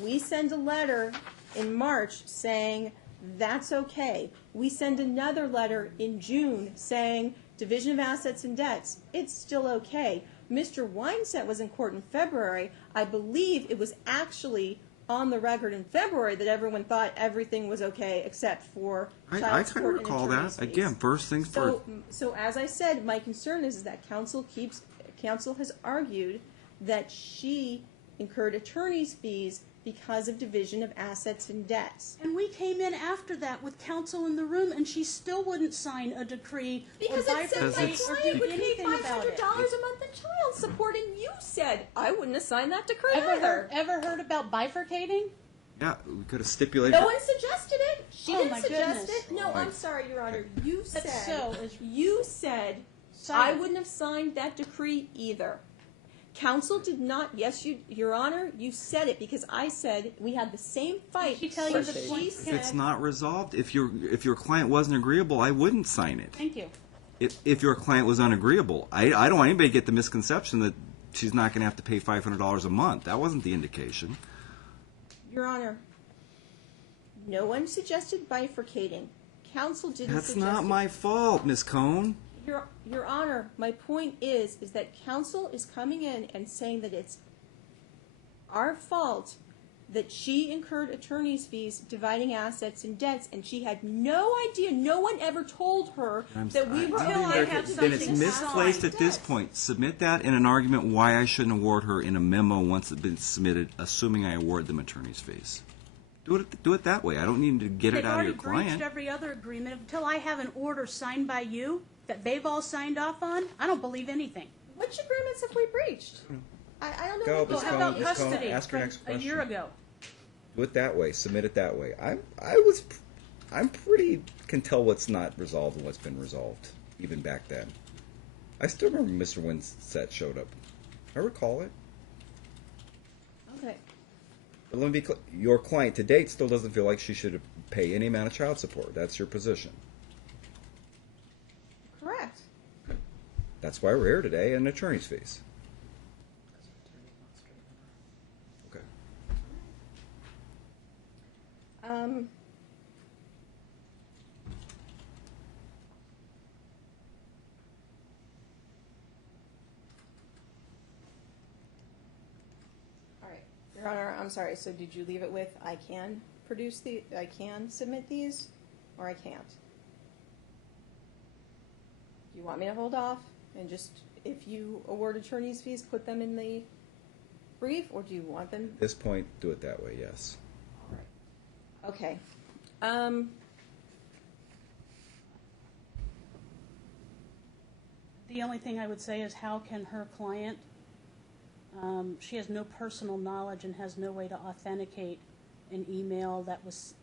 We send a letter in March saying that's okay. We send another letter in June saying division of assets and debts, it's still okay. Mr. Weinset was in court in February. I believe it was actually on the record in February that everyone thought everything was okay except for I child kind support of and recall attorney's that. fees. Again, first things first. So as I said, my concern is that counsel has argued that she incurred attorney's fees because of division of assets and debts. And we came in after that with counsel in the room, and she still wouldn't sign a decree Because or it said my bifurcate or client do would pay anything about it. $500 a month in child support, and you said I wouldn't have signed that decree Ever heard about bifurcating? Yeah, we could have stipulated. No one suggested it. She Oh, didn't my suggest goodness. it. No, I'm sorry, Your Honor. You said That's so is- you said I Silent. wouldn't have signed that decree either. Counsel did not. Yes, Your Honor, you said it because I said we had the same fight. Did she tell you where the she point? If it's said- not resolved, if your client wasn't agreeable, I wouldn't sign it. Thank you. If your client was unagreeable, I don't want anybody to get the misconception that she's not going to have to pay $500 a month. That wasn't the indication. Your Honor, no one suggested bifurcating. Counsel didn't That's suggest not it. my fault, Miss Cohn. Your Honor, my point is that counsel is coming in and saying that it's our fault that she incurred attorney's fees dividing assets and debts, and she had no idea. No one ever told her that we were Until going I to have have Then it's something misplaced signed. at this point. Submit that in an argument why I shouldn't award her in a memo once it's been submitted, assuming I award them attorney's fees. Do it that way. I don't need to get it They've out of already your client. breached every other agreement. Until I have an order signed by you that they've all signed off on, I don't believe anything. Which agreements have we breached? I don't know. Go, what Ms. those How Cohn, about Ms. Cohn, custody ask your from next a year question. ago? Do it that way. Submit it that way. I'm pretty can tell what's not resolved and what's been resolved, even back then. I still remember Mr. Winsett showed up. I recall it. Okay. But let me be clear. Your client to date still doesn't feel like she should pay any amount of child support. That's your position. Correct. That's why we're here today, and attorney's fees. Okay. All right, Your Honor, I'm sorry. So did you leave it with I can submit these, or I can't? Do you want me to hold off and just, if you award attorney's fees, put them in the brief, or do you want them? At this point, do it that way, yes. All right. Okay. The only thing I would say is how can her client, she has no personal knowledge and has no way to authenticate an email that was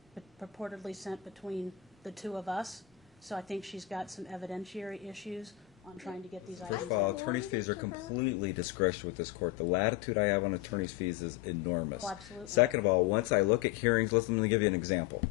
purportedly sent between the two of us. So I think she's got some evidentiary issues on trying to get these First items. of all, attorney's fees are completely discretion with this court. The latitude I have on attorney's fees is enormous. Oh, absolutely. Second of all, once I look at hearings, let me give you an example.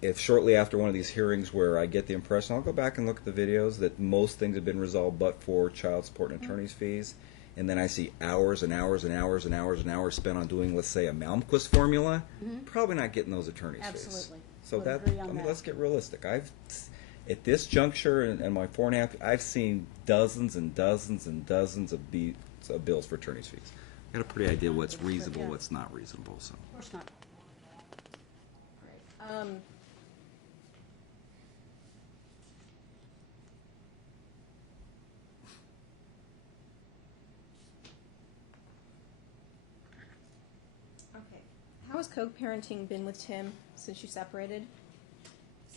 If shortly after one of these hearings where I get the impression, I'll go back and look at the videos, that most things have been resolved but for child support and attorney's fees, and then I see hours and hours and hours and hours and hours spent on doing, let's say, a Malmquist formula, probably not getting those attorney's fees. Absolutely. So Would that, agree on that. let's get realistic. At this juncture, in my 4.5, I've seen dozens and dozens and dozens of bills for attorney's fees. I got a pretty idea what's reasonable, Yeah. what's not reasonable. So. Of course not. Okay. How has co-parenting been with Tim since you separated?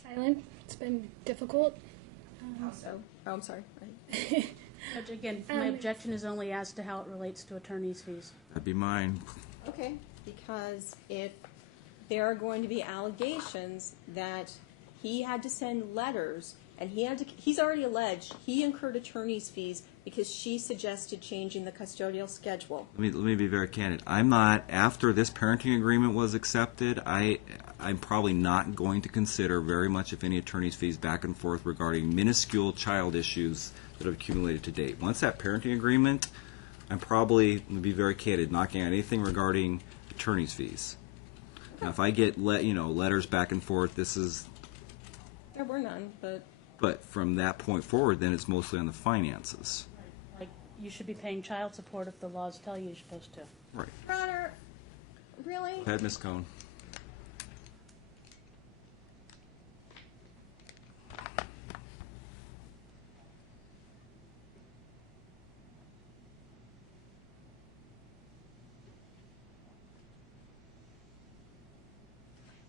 Silent. It's been difficult. How so? Oh, I'm sorry. But again, my objection is only as to how it relates to attorney's fees. That'd be mine. Okay, because if there are going to be allegations that he had to send letters, and he's already alleged he incurred attorney's fees because she suggested changing the custodial schedule. Let me be very candid. I'm not, after this parenting agreement was accepted, I'm probably not going to consider very much, if any, attorney's fees back and forth regarding minuscule child issues that have accumulated to date. Once that parenting agreement, I'm probably, to be very candid, not getting anything regarding attorney's fees. Now, if I get letters back and forth, this is. There were none, but. But from that point forward, then it's mostly on the finances. Like, you should be paying child support if the laws tell you you're supposed to. Right. Harter, really? Go ahead, Ms. Cohn.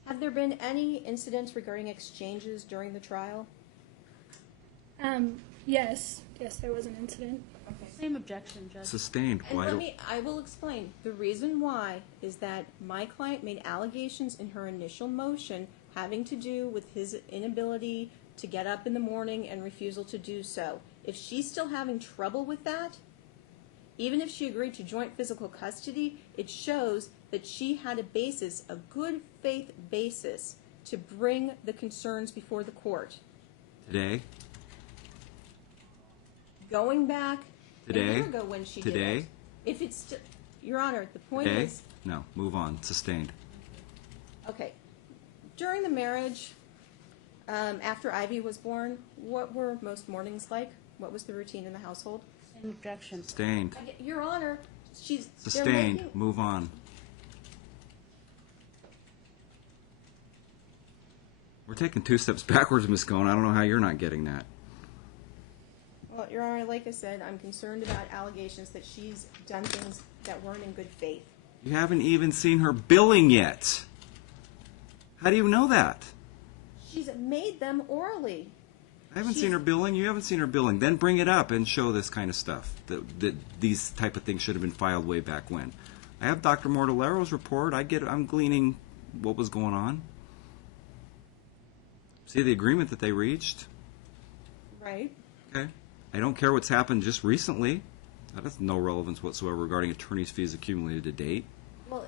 Have there been any incidents regarding exchanges during the trial? Yes. Yes, there was an incident. Same objection, Judge. Sustained. And I will explain. The reason why is that my client made allegations in her initial motion having to do with his inability to get up in the morning and refusal to do so. If she's still having trouble with that, even if she agreed to joint physical custody, it shows that she had a basis, a good faith basis, to bring the concerns before the court. Today? Going back a Today? year ago when she did Today? it. If it's, Your Honor, the point Today? is, No. Move on. Sustained. okay, during the marriage, after Ivy was born, what were most mornings like? What was the routine in the household? Same objection. Sustained. Your Honor, they're Sustained. making- Move on. We're taking 2 steps backwards, Ms. Cohn. I don't know how you're not getting that. Well, Your Honor, like I said, I'm concerned about allegations that she's done things that weren't in good faith. You haven't even seen her billing yet. How do you know that? She's made them orally. I haven't seen her billing. You haven't seen her billing. Then bring it up and show this kind of stuff. That these type of things should have been filed way back when. I have Dr. Mortalero's report. I'm gleaning what was going on. See the agreement that they reached? Right. Okay. I don't care what's happened just recently. That has no relevance whatsoever regarding attorney's fees accumulated to date. Well,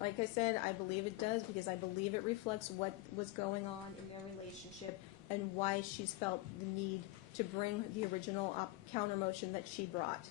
like I said, I believe it does because I believe it reflects what was going on in their relationship and why she's felt the need to bring the original counter motion that she brought.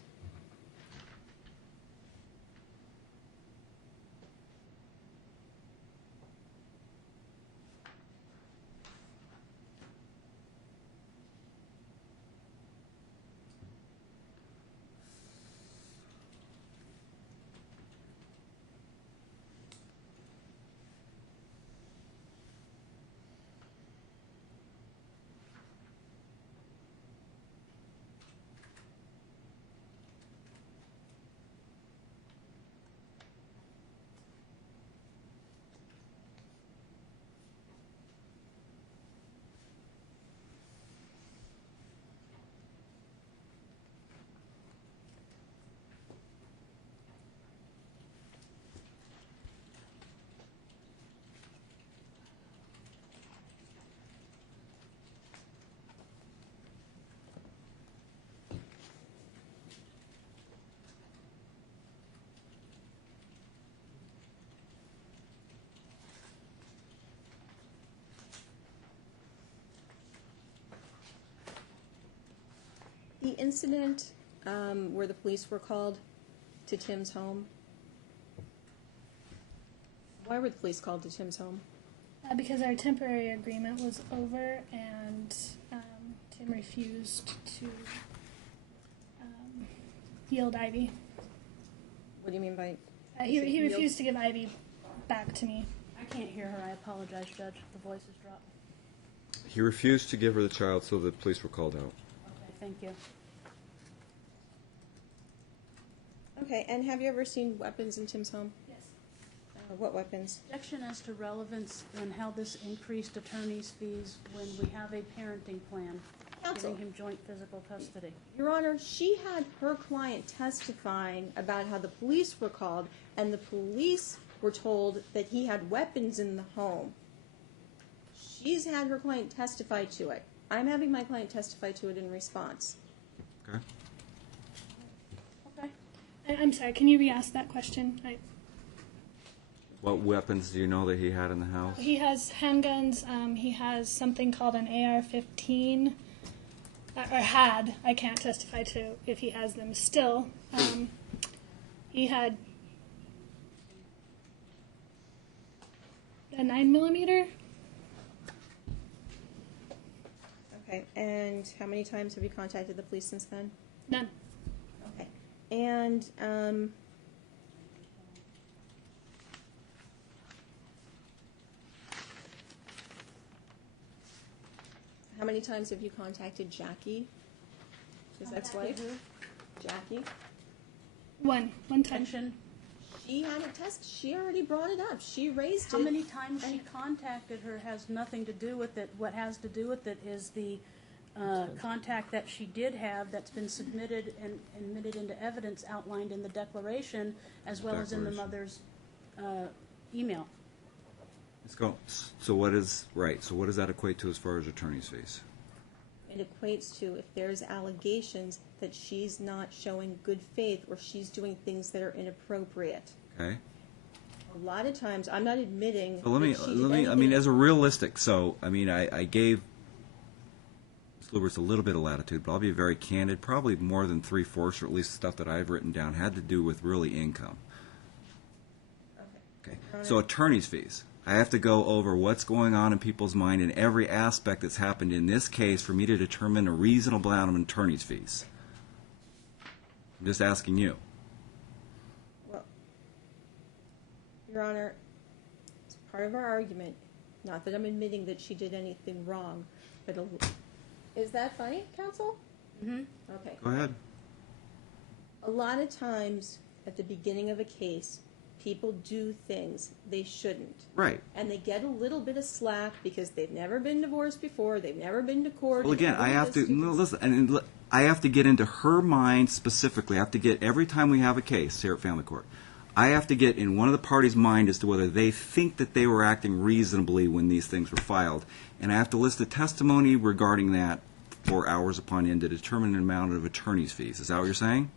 incident where the police were called to Tim's home? Why were the police called to Tim's home? Because our temporary agreement was over and Tim refused to yield Ivy. What do you mean by? He refused to give Ivy back to me. I can't hear her. I apologize, Judge. The voice is dropped. He refused to give her the child, so the police were called out. Okay, thank you. Okay, and have you ever seen weapons in Tim's home? Yes. What weapons? Objection as to relevance and how this increased attorney's fees when we have a parenting plan Counsel. giving him joint physical custody. Your Honor, she had her client testifying about how the police were called, and the police were told that he had weapons in the home. She's had her client testify to it. I'm having my client testify to it in response. Okay. Okay. I'm sorry, can you re-ask that question? What weapons do you know that he had in the house? He has handguns. He has something called an AR-15, or had. I can't testify to if he has them still. He had a 9mm. Okay, and how many times have you contacted the police since then? None. Okay, and how many times have you contacted Jackie, his ex-wife? Jackie? One time. Objection. She had a test. She already brought it up. She raised How it. many times she contacted her has nothing to do with it. What has to do with it is the contact that she did have that's been submitted and admitted into evidence outlined in the declaration as well as in the mother's email. Let's go. So what is, right, so what does that equate to as far as attorney's fees? It equates to if there's allegations that she's not showing good faith or she's doing things that are inappropriate. Okay? A lot of times, I'm not admitting So let me, that she did anything. I mean, as a realistic, so, I mean, I gave Ms. Luberts a little bit of latitude, but I'll be very candid. Probably more than 3/4, or at least stuff that I've written down, had to do with really income. Okay. So attorney's fees. I have to go over what's going on in people's mind in every aspect that's happened in this case for me to determine a reasonable amount of attorney's fees. I'm just asking you. Well, Your Honor, it's part of our argument, not that I'm admitting that she did anything wrong, but is that funny, counsel? Mm-hmm. Okay. Go ahead. A lot of times, at the beginning of a case, people do things they shouldn't. Right. And they get a little bit of slack because they've never been divorced before, they've never been to court. Well, again, I have to listen, and I have to get into her mind specifically. I have to get every time we have a case here at Family Court. I have to get in one of the parties' mind as to whether they think that they were acting reasonably when these things were filed, and I have to list the testimony regarding that for hours upon end to determine the amount of attorney's fees. Is that what you're saying?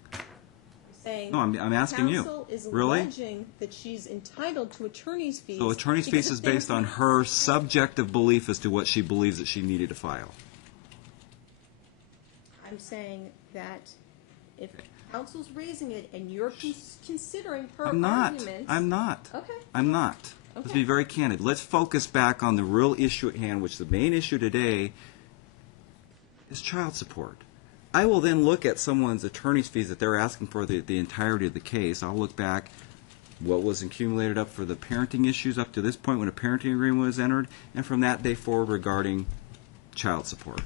Saying, No, I'm asking you. counsel is Really? alleging that she's entitled to attorney's fees. So attorney's because fees of is things based on that- her subjective belief as to what she believes that she needed to file. I'm saying that if counsel's raising it and you're considering her I'm not. arguments... I'm not. Okay. I'm not. Let's be very candid. Let's focus back on the real issue at hand, which the main issue today is child support. I will then look at someone's attorney's fees that they're asking for the entirety of the case. I'll look back what was accumulated up for the parenting issues up to this point when a parenting agreement was entered, and from that day forward regarding child support,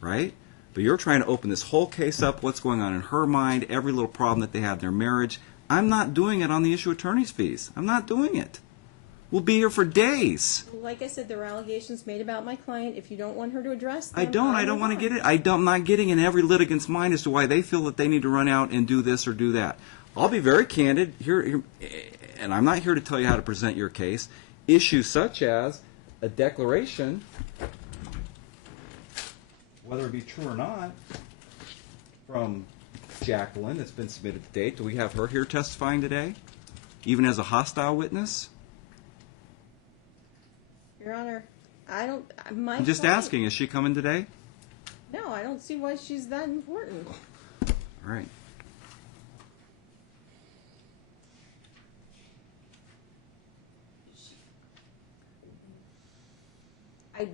right? But you're trying to open this whole case up, what's going on in her mind, every little problem that they had in their marriage. I'm not doing it on the issue of attorney's fees. I'm not doing it. We'll be here for days. Like I said, there are allegations made about my client. If you don't want her to address them... I don't want to get it. I'm not getting in every litigant's mind as to why they feel that they need to run out and do this or do that. I'll be very candid here, and I'm not here to tell you how to present your case. Issues such as a declaration, whether it be true or not, from Jacqueline that's been submitted to date. Do we have her here testifying today, even as a hostile witness? Your Honor, I don't... I'm just asking, is she coming today? No, I don't see why she's that important. All right. Is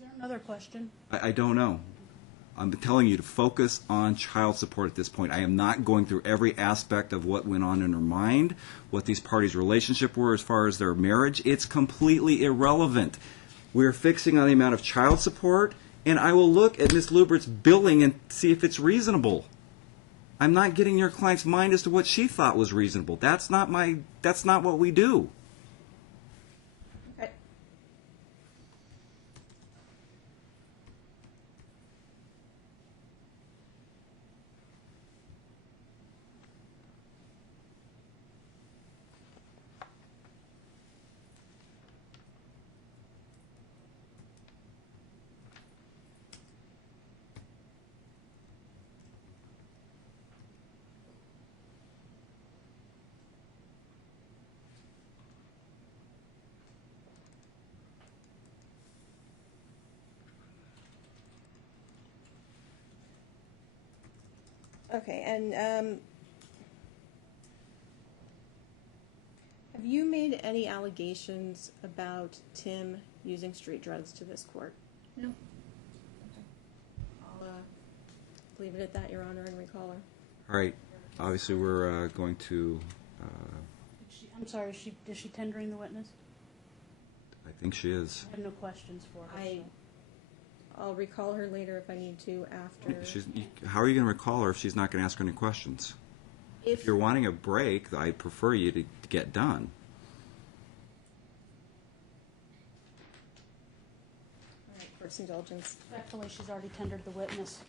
there another question? I don't know. I'm telling you to focus on child support at this point. I am not going through every aspect of what went on in her mind, what these parties' relationship were as far as their marriage. It's completely irrelevant. We're fixing on the amount of child support, and I will look at Ms. Lubert's billing and see if it's reasonable. I'm not getting your client's mind as to what she thought was reasonable. That's not what we do. Okay. Okay, and have you made any allegations about Tim using street drugs to this court? No. I'll leave it at that, Your Honor, and recall her. All right. Obviously, we're going to. I'm sorry, is she tendering the witness? I think she is. I have no questions for her. I'll recall her later if I need to after. How are you going to recall her if she's not going to ask her any questions? If If you're wanting a break, I prefer you to get done. All right, court's indulgence. Respectfully, she's already tendered the witness,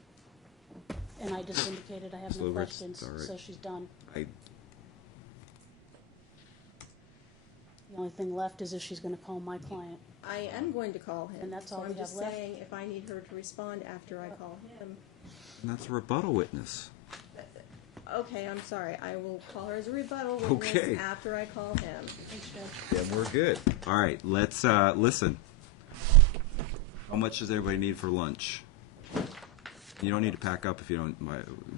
and I just indicated I have So no it's- questions, all right. so she's done. I The only thing left is if she's going to call my client. I am going to call him. And that's all so we I'm have just left. saying if I need her to respond after I call him. And that's a rebuttal witness. Okay, I'm sorry. I will call her as a rebuttal witness Okay. after I call him. Thanks, Judge. Then we're good. All right, let's listen. How much does everybody need for lunch? You don't need to pack up if you don't.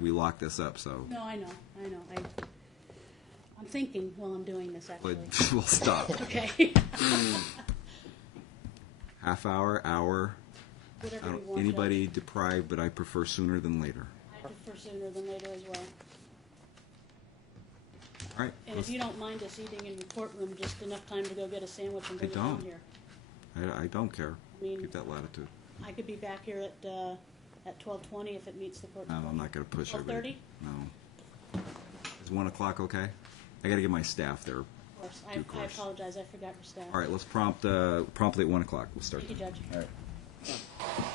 We lock this up, so No, I know. I'm thinking while I'm doing this, but actually. we'll stop. Okay. Half hour, hour. Whatever you want, Anybody deprived, but I prefer sooner than later. Judge. I prefer sooner than later as well. All right. And if you don't mind us eating in your courtroom, just enough time to go get a sandwich and bring it don't. down here. I don't care. I mean- Keep that latitude. I could be back here at 12:20 if it meets the court. No, I'm not going to push everybody. 12:30? No. Is 1 o'clock okay? I got to get my staff there. Of course. Due I course. apologize. I forgot your staff. All right, let's promptly at 1 o'clock. We'll start. Thank you, Judge. All right.